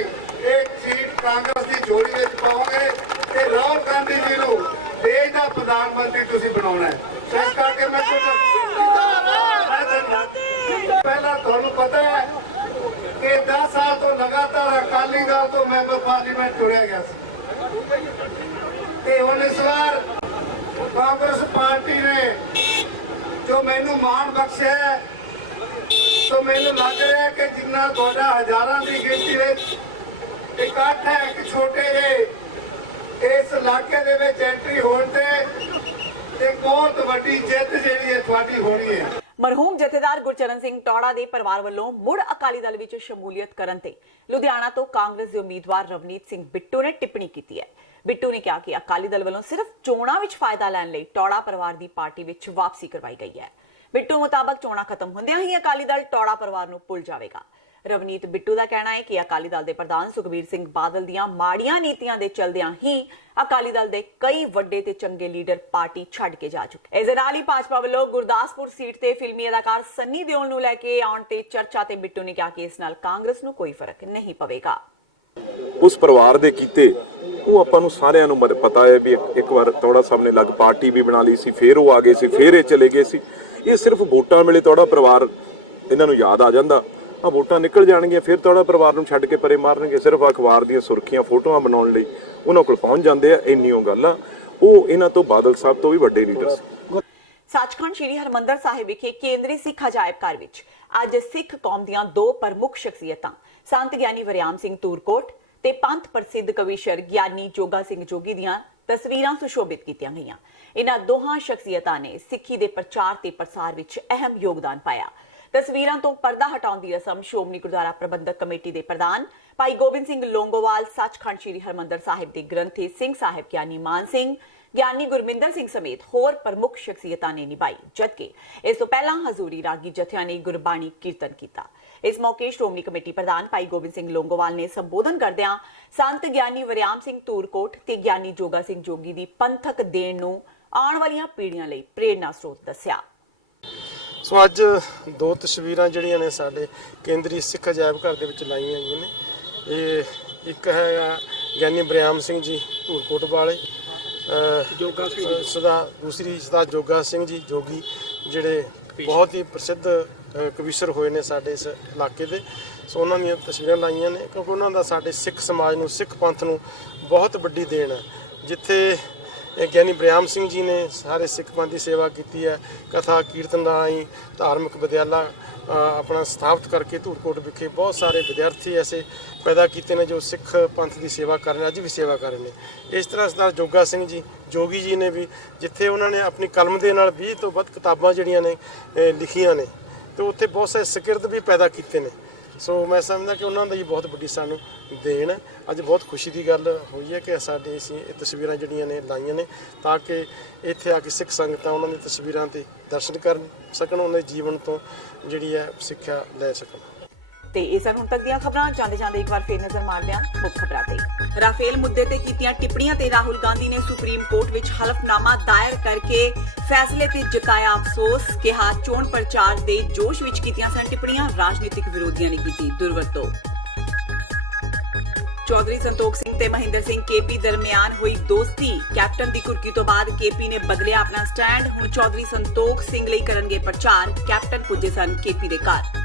ਇੱਕ ਸੀਟ ਕਾਂਗਰਸ ਦੀ ਝੋਲੀ ਵਿੱਚ ਪਾਓਗੇ ਤੇ ਰਾਹੁਲ ਗਾਂਧੀ ਜੀ ਨੂੰ ਦੇਸ਼ ਦਾ ਪ੍ਰਧਾਨ ਮੰਤਰੀ ਤੁਸੀਂ ਬਣਾਉਣਾ ਹੈ। ਇਸ ਕਰਕੇ ਮੈਂ ਪਹਿਲਾਂ ਤੁਹਾਨੂੰ ਪਤਾ ਹੈ ਕਿ 10 ਸਾਲ ਤੋਂ ਲਗਾਤਾਰ ਅਕਾਲੀ ਦਲ ਤੋਂ ਮੈਂਬਰ ਪਾਰਲੀਮੈਂਟ ਚੁਣਿਆ ਗਿਆ ਸੀ ਤੇ ਹੁਣ ਇਸ ਵਾਰ ਕਾਂਗਰਸ ਪਾਰਟੀ ਨੇ ਜੋ ਮੈਨੂੰ ਮਾਣ ਬਖਸ਼ਿਆ ਹੈ तो ਮੈਨੂੰ ਲੱਗ ਰਿਹਾ ਕਿ ਜਿੰਨਾ ਤੁਹਾਡਾ ਹਜ਼ਾਰਾਂ ਦੀ ਗਿਣਤੀ ਵਿੱਚ ਇਕੱਠ ਹੈ ਇੱਕ ਛੋਟੇ ਜਿਹੇ ਇਸ ਇਲਾਕੇ ਦੇ ਵਿੱਚ ਐਂਟਰੀ ਹੋਣ ਤੇ ਬਹੁਤ ਵੱਡੀ ਜਿੱਤ ਜਿਹੜੀ ਹੈ ਤੁਹਾਡੀ ਹੋਣੀ ਹੈ। ਮਰਹੂਮ ਜਥੇਦਾਰ ਗੁਰਚਰਨ ਸਿੰਘ ਟੌੜਾ ਦੇ ਪਰਿਵਾਰ ਵੱਲੋਂ ਮੁੜ ਅਕਾਲੀ ਦਲ ਵਿੱਚ ਸ਼ਮੂਲੀਅਤ ਕਰਨ ਤੇ ਲੁਧਿਆਣਾ ਤੋਂ ਕਾਂਗਰਸ ਦੇ ਉਮੀਦਵਾਰ ਰਵਨੀਤ ਸਿੰਘ ਬਿੱਟੂ ਨੇ ਟਿੱਪਣੀ ਕੀਤੀ ਹੈ। ਬਿੱਟੂ ਨੇ ਕਿਹਾ ਕਿ ਅਕਾਲੀ ਦਲ ਵੱਲੋਂ ਸਿਰਫ ਚੋਣਾਂ ਵਿੱਚ ਫਾਇਦਾ ਲੈਣ ਲਈ ਟੌੜਾ ਪਰਿਵਾਰ ਦੀ ਪਾਰਟੀ ਵਿੱਚ ਵਾਪਸੀ ਕਰਵਾਈ ਗਈ ਹੈ। ਬਿੱਟੂ ਮੁਤਾਬਕ ਚੋਣਾਂ ਖਤਮ ਹੁੰਦਿਆਂ ਹੀ ਅਕਾਲੀ ਦਲ ਟੌੜਾ ਪਰਿਵਾਰ ਨੂੰ ਭੁੱਲ ਜਾਵੇਗਾ। ਰਵਨੀਤ ਬਿੱਟੂ ਦਾ ਕਹਿਣਾ ਹੈ ਕਿ ਅਕਾਲੀ ਦਲ ਦੇ ਪ੍ਰਧਾਨ ਸੁਖਬੀਰ ਸਿੰਘ ਬਾਦਲ ਦੀਆਂ ਮਾੜੀਆਂ ਨੀਤੀਆਂ ਦੇ ਚਲਦਿਆਂ ਹੀ ਅਕਾਲੀ ਦਲ ਦੇ ਕਈ ਵੱਡੇ ਤੇ ਚੰਗੇ ਲੀਡਰ ਪਾਰਟੀ ਛੱਡ ਕੇ ਜਾ ਚੁੱਕੇ। ਇਸ ਦੇ ਨਾਲ ਹੀ ਭਾਜਪਾ ਵੱਲੋਂ ਗੁਰਦਾਸਪੁਰ ਸੀਟ ਤੇ ਫਿਲਮੀ ਅਦਾਕਾਰ ਸੰਨੀ ਦਿਓਲ ਨੂੰ ਲੈ ਕੇ ਆਉਣ ਤੇ ਚਰਚਾ ਤੇ ਬਿੱਟੂ ਨੇ ਕਿਹਾ ਕਿ ਇਸ ਨਾਲ ਕਾਂਗਰਸ ਨੂੰ ਕੋਈ ਫਰਕ ਨਹੀਂ ਪਵੇਗਾ। ਉਸ ਪਰਿਵਾਰ ਦੇ ਕੀਤੇ ਉਹ ਆਪਾਂ ਨੂੰ ਸਾਰਿਆਂ ਨੂੰ ਪਤਾ ਹੈ ਵੀ ਇੱਕ ਵਾਰ ਤੌੜਾ ਸਾਹਿਬ ਨੇ ਅਲੱਗ ਪਾਰਟੀ ਵੀ ਬਣਾ ਲਈ ਸੀ, ਫਿਰ ਉਹ ਆ ਗਏ ਸੀ, ਫਿਰ ਇਹ ਚਲੇ ਗਏ ਸੀ। ਇਹ ਸਿਰਫ ਵੋਟਾਂ ਵੇਲੇ ਤੌੜਾ ਪਰਿਵਾਰ ਇਹਨਾਂ ਨੂੰ ਯਾਦ ਆ ਜਾਂਦਾ, ਆ ਵੋਟਾਂ ਨਿਕਲ ਜਾਣਗੀਆਂ ਫਿਰ ਤੌੜਾ ਪਰਿਵਾਰ ਨੂੰ ਛੱਡ ਕੇ ਪਰੇ ਮਾਰਨਗੇ। ਸਿਰਫ ਅਖਬਾਰ ਦੀਆਂ ਸੁਰਖੀਆਂ ਫੋਟੋਆਂ ਬਣਾਉਣ ਲਈ ਉਹਨਾਂ ਕੋਲ ਪਹੁੰਚ ਜਾਂਦੇ ਆ। ਇੰਨੀ ਉਹ ਗੱਲ ਆ, ਉਹ ਇਹਨਾਂ ਤੋਂ ਬਾਦਲ ਸਾਹਿਬ ਤੋਂ ਵੀ ਵੱਡੇ ਲੀਡਰ ਸੀ। ਸੱਚਖੰਡ ਸ੍ਰੀ ਹਰਿਮੰਦਰ ਸਾਹਿਬ ਵਿਖੇ ਕੇਂਦਰੀ ਸਿੱਖ ਅਜਾਇਬ ਘਰ ਵਿੱਚ ਅੱਜ ਸਿੱਖ ਕੌਮ ਦੀਆਂ ਦੋ ਪ੍ਰਮੁੱਖ ਸ਼ਖਸੀਅਤਾਂ ਸੰਤ ਗਿਆਨੀ ਵਰਿਆਮ ਸਿੰਘ ਤੂਰਕੋਟ ਤੇ ਪੰਥ ਪ੍ਰਸਿੱਧ ਕਵੀਸ਼ਰ ਗਿਆਨੀ ਜੋਗਾ ਸਿੰਘ ਜੋਗੀ ਦੀਆਂ ਤਸਵੀਰਾਂ ਸੁਸ਼ੋਭਿਤ ਕੀਤੀਆਂ ਗਈਆਂ। ਇਹਨਾਂ ਦੋਹਾਂ ਸ਼ਖਸੀਅਤਾਂ ਨੇ ਸਿੱਖੀ ਦੇ ਪ੍ਰਚਾਰ ਤੇ ਪ੍ਰਸਾਰ ਵਿੱਚ ਅਹਿਮ ਯੋਗਦਾਨ ਪਾਇਆ। ਤਸਵੀਰਾਂ ਤੋਂ ਪਰਦਾ ਹਟਾਉਣ ਦੀ ਰਸਮ ਸ਼੍ਰੋਮਣੀ ਗੁਰਦੁਆਰਾ ਪ੍ਰਬੰਧਕ ਕਮੇਟੀ ਦੇ ਪ੍ਰਧਾਨ ਭਾਈ ਗੋਬਿੰਦ ਸਿੰਘ ਲੋਂਗੋਵਾਲ, ਸੱਚਖੰਡ ਸ੍ਰੀ ਹਰਿਮੰਦਰ ਸਾਹਿਬ ਦੇ ਗ੍ਰੰਥੀ ਸਿੰਘ ਸਾਹਿਬ ਗਿਆਨੀ ਮਾਨ ਸਿੰਘ, ਗਿਆਨੀ ਗੁਰਮਿੰਦਰ ਸਿੰਘ ਸਮੇਤ ਹੋਰ ਪ੍ਰਮੁੱਖ ਸ਼ਖਸੀਅਤਾਂ ਨੇ ਨਿਭਾਈ, ਜਦਕਿ ਇਸ ਤੋਂ ਪਹਿਲਾਂ ਹਜ਼ੂਰੀ ਰਾਗੀ ਜਥਿਆਂ ਨੇ ਗੁਰਬਾਣੀ ਕੀਰਤਨ ਕੀਤਾ। ਇਸ ਮੌਕੇ ਸ਼੍ਰੋਮਣੀ ਕਮੇਟੀ ਪ੍ਰਧਾਨ ਭਾਈ ਗੋਬਿੰਦ ਸਿੰਘ ਲੋਂਗੋਵਾਲ ਨੇ ਸੰਬੋਧਨ ਕਰਦਿਆਂ ਸੰਤ ਗਿਆਨੀ ਵਰਿਆਮ ਸਿੰਘ ਤੂਰਕੋਟ ਤੇ ਗਿਆਨੀ ਜੋਗਾ ਸਿੰਘ ਜੋਗੀ ਦੀ ਪੰਥਕ ਦੇਣ ਨੂੰ ਆਉਣ ਵਾਲੀਆਂ ਪੀੜ੍ਹੀਆਂ ਲਈ ਪ੍ਰੇਰਨਾ ਸਰੋਤ ਦੱਸਿਆ। ਸੋ ਅੱਜ ਦੋ ਤਸਵੀਰਾਂ ਜਿਹੜੀਆਂ ਨੇ ਸਾਡੇ ਕੇਂਦਰੀ ਸਿੱਖ ਅਜਾਇਬ ਘਰ ਦੇ ਵਿੱਚ ਲਾਈਆਂ ਗਈਆਂ ਨੇ। ਇਹ ਇੱਕ ਹੈ ਗਿਆਨੀ ਵਰਿਆਮ ਸਿੰਘ ਜੀ ਧੂਰਕੋਟ ਵਾਲੇ, ਦੂਸਰੀ ਸਦਾ ਜੋਗਾ ਸਿੰਘ ਜੀ ਜੋਗੀ, ਜਿਹੜੇ ਬਹੁਤ ਹੀ ਪ੍ਰਸਿੱਧ ਕਵੀਸ਼ਰ ਹੋਏ ਨੇ ਸਾਡੇ ਇਸ ਇਲਾਕੇ ਦੇ। ਸੋ ਉਹਨਾਂ ਦੀਆਂ ਤਸਵੀਰਾਂ ਲਾਈਆਂ ਨੇ ਕਿਉਂਕਿ ਉਹਨਾਂ ਦਾ ਸਾਡੇ ਸਿੱਖ ਸਮਾਜ ਨੂੰ, ਸਿੱਖ ਪੰਥ ਨੂੰ ਬਹੁਤ ਵੱਡੀ ਦੇਣ ਹੈ। ਜਿੱਥੇ ਗਿਆਨੀ ਵਰਿਆਮ ਸਿੰਘ ਜੀ ਨੇ ਸਾਰੇ ਸਿੱਖ ਪੰਥ ਦੀ ਸੇਵਾ ਕੀਤੀ ਹੈ, ਕਥਾ ਕੀਰਤਨ ਰਾਹੀਂ ਧਾਰਮਿਕ ਵਿਦਿਆਲਾ ਆਪਣਾ ਸਥਾਪਿਤ ਕਰਕੇ ਧੂਰਕੋਟ ਵਿਖੇ ਬਹੁਤ ਸਾਰੇ ਵਿਦਿਆਰਥੀ ਐਸੇ ਪੈਦਾ ਕੀਤੇ ਨੇ ਜੋ ਸਿੱਖ ਪੰਥ ਦੀ ਸੇਵਾ ਕਰ ਰਹੇ ਨੇ, ਅੱਜ ਵੀ ਸੇਵਾ ਕਰ ਰਹੇ ਨੇ। ਇਸ ਤਰ੍ਹਾਂ ਸਰਦਾਰ ਜੋਗਾ ਸਿੰਘ ਜੀ ਜੋਗੀ ਜੀ ਨੇ ਵੀ, ਜਿੱਥੇ ਉਹਨਾਂ ਨੇ ਆਪਣੀ ਕਲਮ ਦੇ ਨਾਲ 20 ਤੋਂ ਵੱਧ ਕਿਤਾਬਾਂ ਜਿਹੜੀਆਂ ਨੇ ਲਿਖੀਆਂ ਨੇ ਤੇ ਉੱਥੇ ਬਹੁਤ ਸਾਰੇ ਸ਼ਾਗਿਰਦ ਵੀ ਪੈਦਾ ਕੀਤੇ ਨੇ। ਸੋ ਮੈਂ ਸਮਝਦਾ ਕਿ ਉਹਨਾਂ ਦੀ ਬਹੁਤ ਵੱਡੀ ਸਾਨੂੰ ਦੇਣ ਹੈ। ਅੱਜ ਬਹੁਤ ਖੁਸ਼ੀ ਦੀ ਗੱਲ ਹੋਈ ਹੈ ਕਿ ਸਾਡੇ ਅਸੀਂ ਇਹ ਤਸਵੀਰਾਂ ਜਿਹੜੀਆਂ ਨੇ ਲਾਈਆਂ ਨੇ ਤਾਂ ਕਿ ਇੱਥੇ ਆ ਕੇ ਸਿੱਖ ਸੰਗਤਾਂ ਉਹਨਾਂ ਦੀ ਤਸਵੀਰਾਂ 'ਤੇ ਦਰਸ਼ਨ ਕਰ ਸਕਣ, ਉਹਨਾਂ ਦੇ ਜੀਵਨ ਤੋਂ ਜਿਹੜੀ ਹੈ ਸਿੱਖਿਆ ਲੈ ਸਕਣ। ਤੇ ਇਹ ਸਨ ਹੁਣ ਤੱਕ ਦੀਆਂ ਖਬਰਾਂ। ਜਾਂਦੇ ਇੱਕ ਵਾਰ ਫੇਰ ਨਜ਼ਰ ਮਾਰਦੇ ਹਾਂ ਮੁੱਖ ਖਬਰਾਂ ਤੇ। ਰਾਫੇਲ ਮੁੱਦੇ ਤੇ ਕੀਤੀਆਂ ਟਿੱਪਣੀਆਂ ਤੇ ਰਾਹੁਲ ਗਾਂਧੀ ਨੇ ਸੁਪਰੀਮ ਕੋਰਟ ਵਿੱਚ ਹਲਫਨਾਮਾ ਦਾਇਰ ਕਰਕੇ ਫੈਸਲੇ ਤੇ ਜਤਾਇਆ ਅਫਸੋਸ। ਕਿਹਾ ਚੋਣ ਪ੍ਰਚਾਰ ਦੇ ਜੋਸ਼ ਵਿੱਚ ਕੀਤੀਆਂ ਸਨ ਟਿੱਪਣੀਆਂ, ਰਾਜਨੀਤਿਕ ਵਿਰੋਧੀਆਂ ਨੇ ਕੀਤੀ ਦੁਰਵਰਤੋਂ। ਚੌਧਰੀ ਸੰਤੋਖ ਸਿੰਘ ਤੇ ਮਹਿੰਦਰ ਸਿੰਘ ਕੇਪੀ ਦਰਮਿਆਨ ਹੋਈ ਦੋਸਤੀ, ਕੈਪਟਨ ਦੀ ਕੁਰਕੀ ਤੋਂ ਬਾਅਦ ਕੇਪੀ ਨੇ ਬਦਲਿਆ ਆਪਣਾ ਸਟੈਂਡ। ਹੁਣ ਚੌਧਰੀ ਸੰਤੋਖ ਸਿੰਘ ਲਈ ਕਰਨਗੇ ਪ੍ਰਚਾਰ। ਕੈਪਟਨ ਪੁੱਜੇ ਸਨ ਕੇਪੀ ਦੇ ਘਰ।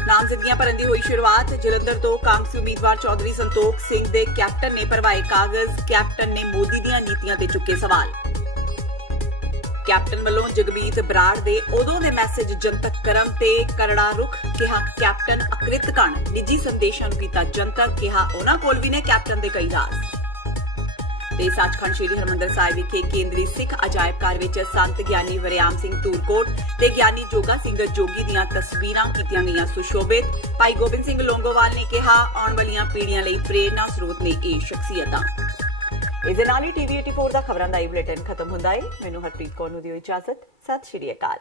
ਨਾਮਜ਼ਦਗੀਆਂ ਭਰਨ ਦੀ ਹੋਈ ਸ਼ੁਰੂਆਤ। ਜਲੰਧਰ ਤੋਂ ਕਾਂਗਰਸੀ ਉਮੀਦਵਾਰ ਚੌਧਰੀ ਸੰਤੋਖ ਸਿੰਘ ਦੇ ਕੈਪਟਨ ਨੇ ਭਰਵਾਏ ਕਾਗਜ਼। ਕੈਪਟਨ ਨੇ ਮੋਦੀ ਦੀਆਂ ਨੀਤੀਆਂ ਤੇ ਚੁੱਕੇ ਸਵਾਲ। ਕੈਪਟਨ ਵੱਲੋਂ ਜਗਮੀਤ ਬਰਾੜ ਦੇ ਉਦੋਂ ਦੇ ਮੈਸੇਜ ਜਨਤਕ ਕਰਨ ਤੇ ਕਰੜਾ ਰੁਖ। ਕਿਹਾ ਕੈਪਟਨ ਅਕ੍ਰਿਤ ਕਣ। ਨਿੱਜੀ ਸੰਦੇਸ਼ਾਂ ਨੂੰ ਕੀਤਾ ਜਨਤਕ। ਕਿਹਾ ਉਹਨਾਂ ਕੋਲ ਵੀ ਨੇ ਕੈਪਟਨ ਦੇ ਕਈ ਰਾਜ਼। ਤੇ ਸੱਚਖੰਡ ਸ੍ਰੀ ਹਰਿਮੰਦਰ ਸਾਹਿਬ ਵਿਖੇ ਕੇਂਦਰੀ ਸਿੱਖ ਅਜਾਇਬ ਘਰ ਵਿੱਚ ਸੰਤ ਗਿਆਨੀ ਵਰਿਆਮ ਸਿੰਘ ਤੂਰਕੋਟ ਤੇ ਗਿਆਨੀ ਜੋਗਾ ਸਿੰਘ ਜੋਗੀ ਦੀਆਂ ਤਸਵੀਰਾਂ ਕੀਤੀਆਂ ਗਈਆਂ ਸੁਸ਼ੋਭਿਤ। ਭਾਈ ਗੋਬਿੰਦ ਸਿੰਘ ਲੋਂਗੋਵਾਲ ਨੇ ਕਿਹਾ ਆਉਣ ਵਾਲੀਆਂ ਪੀੜ੍ਹੀਆਂ ਲਈ ਪ੍ਰੇਰਨਾ ਸਰੋਤ ਨੇ ਇਹ ਸ਼ਖਸੀਅਤਾਂ। ਇਸ ਦੇ ਨਾਲ ਹੀ TV 84 ਦਾ ਖਬਰਾਂ ਦਾ ਇਹ ਬੁਲੇਟਿਨ ਖਤਮ ਹੁੰਦਾ ਹੈ। ਮੈਨੂੰ ਹਰਪ੍ਰੀਤ ਕੌਰ ਨੂੰ ਦਿਓ ਇਜਾਜ਼ਤ। ਸਤਿ ਸ਼੍ਰੀ ਅਕਾਲ।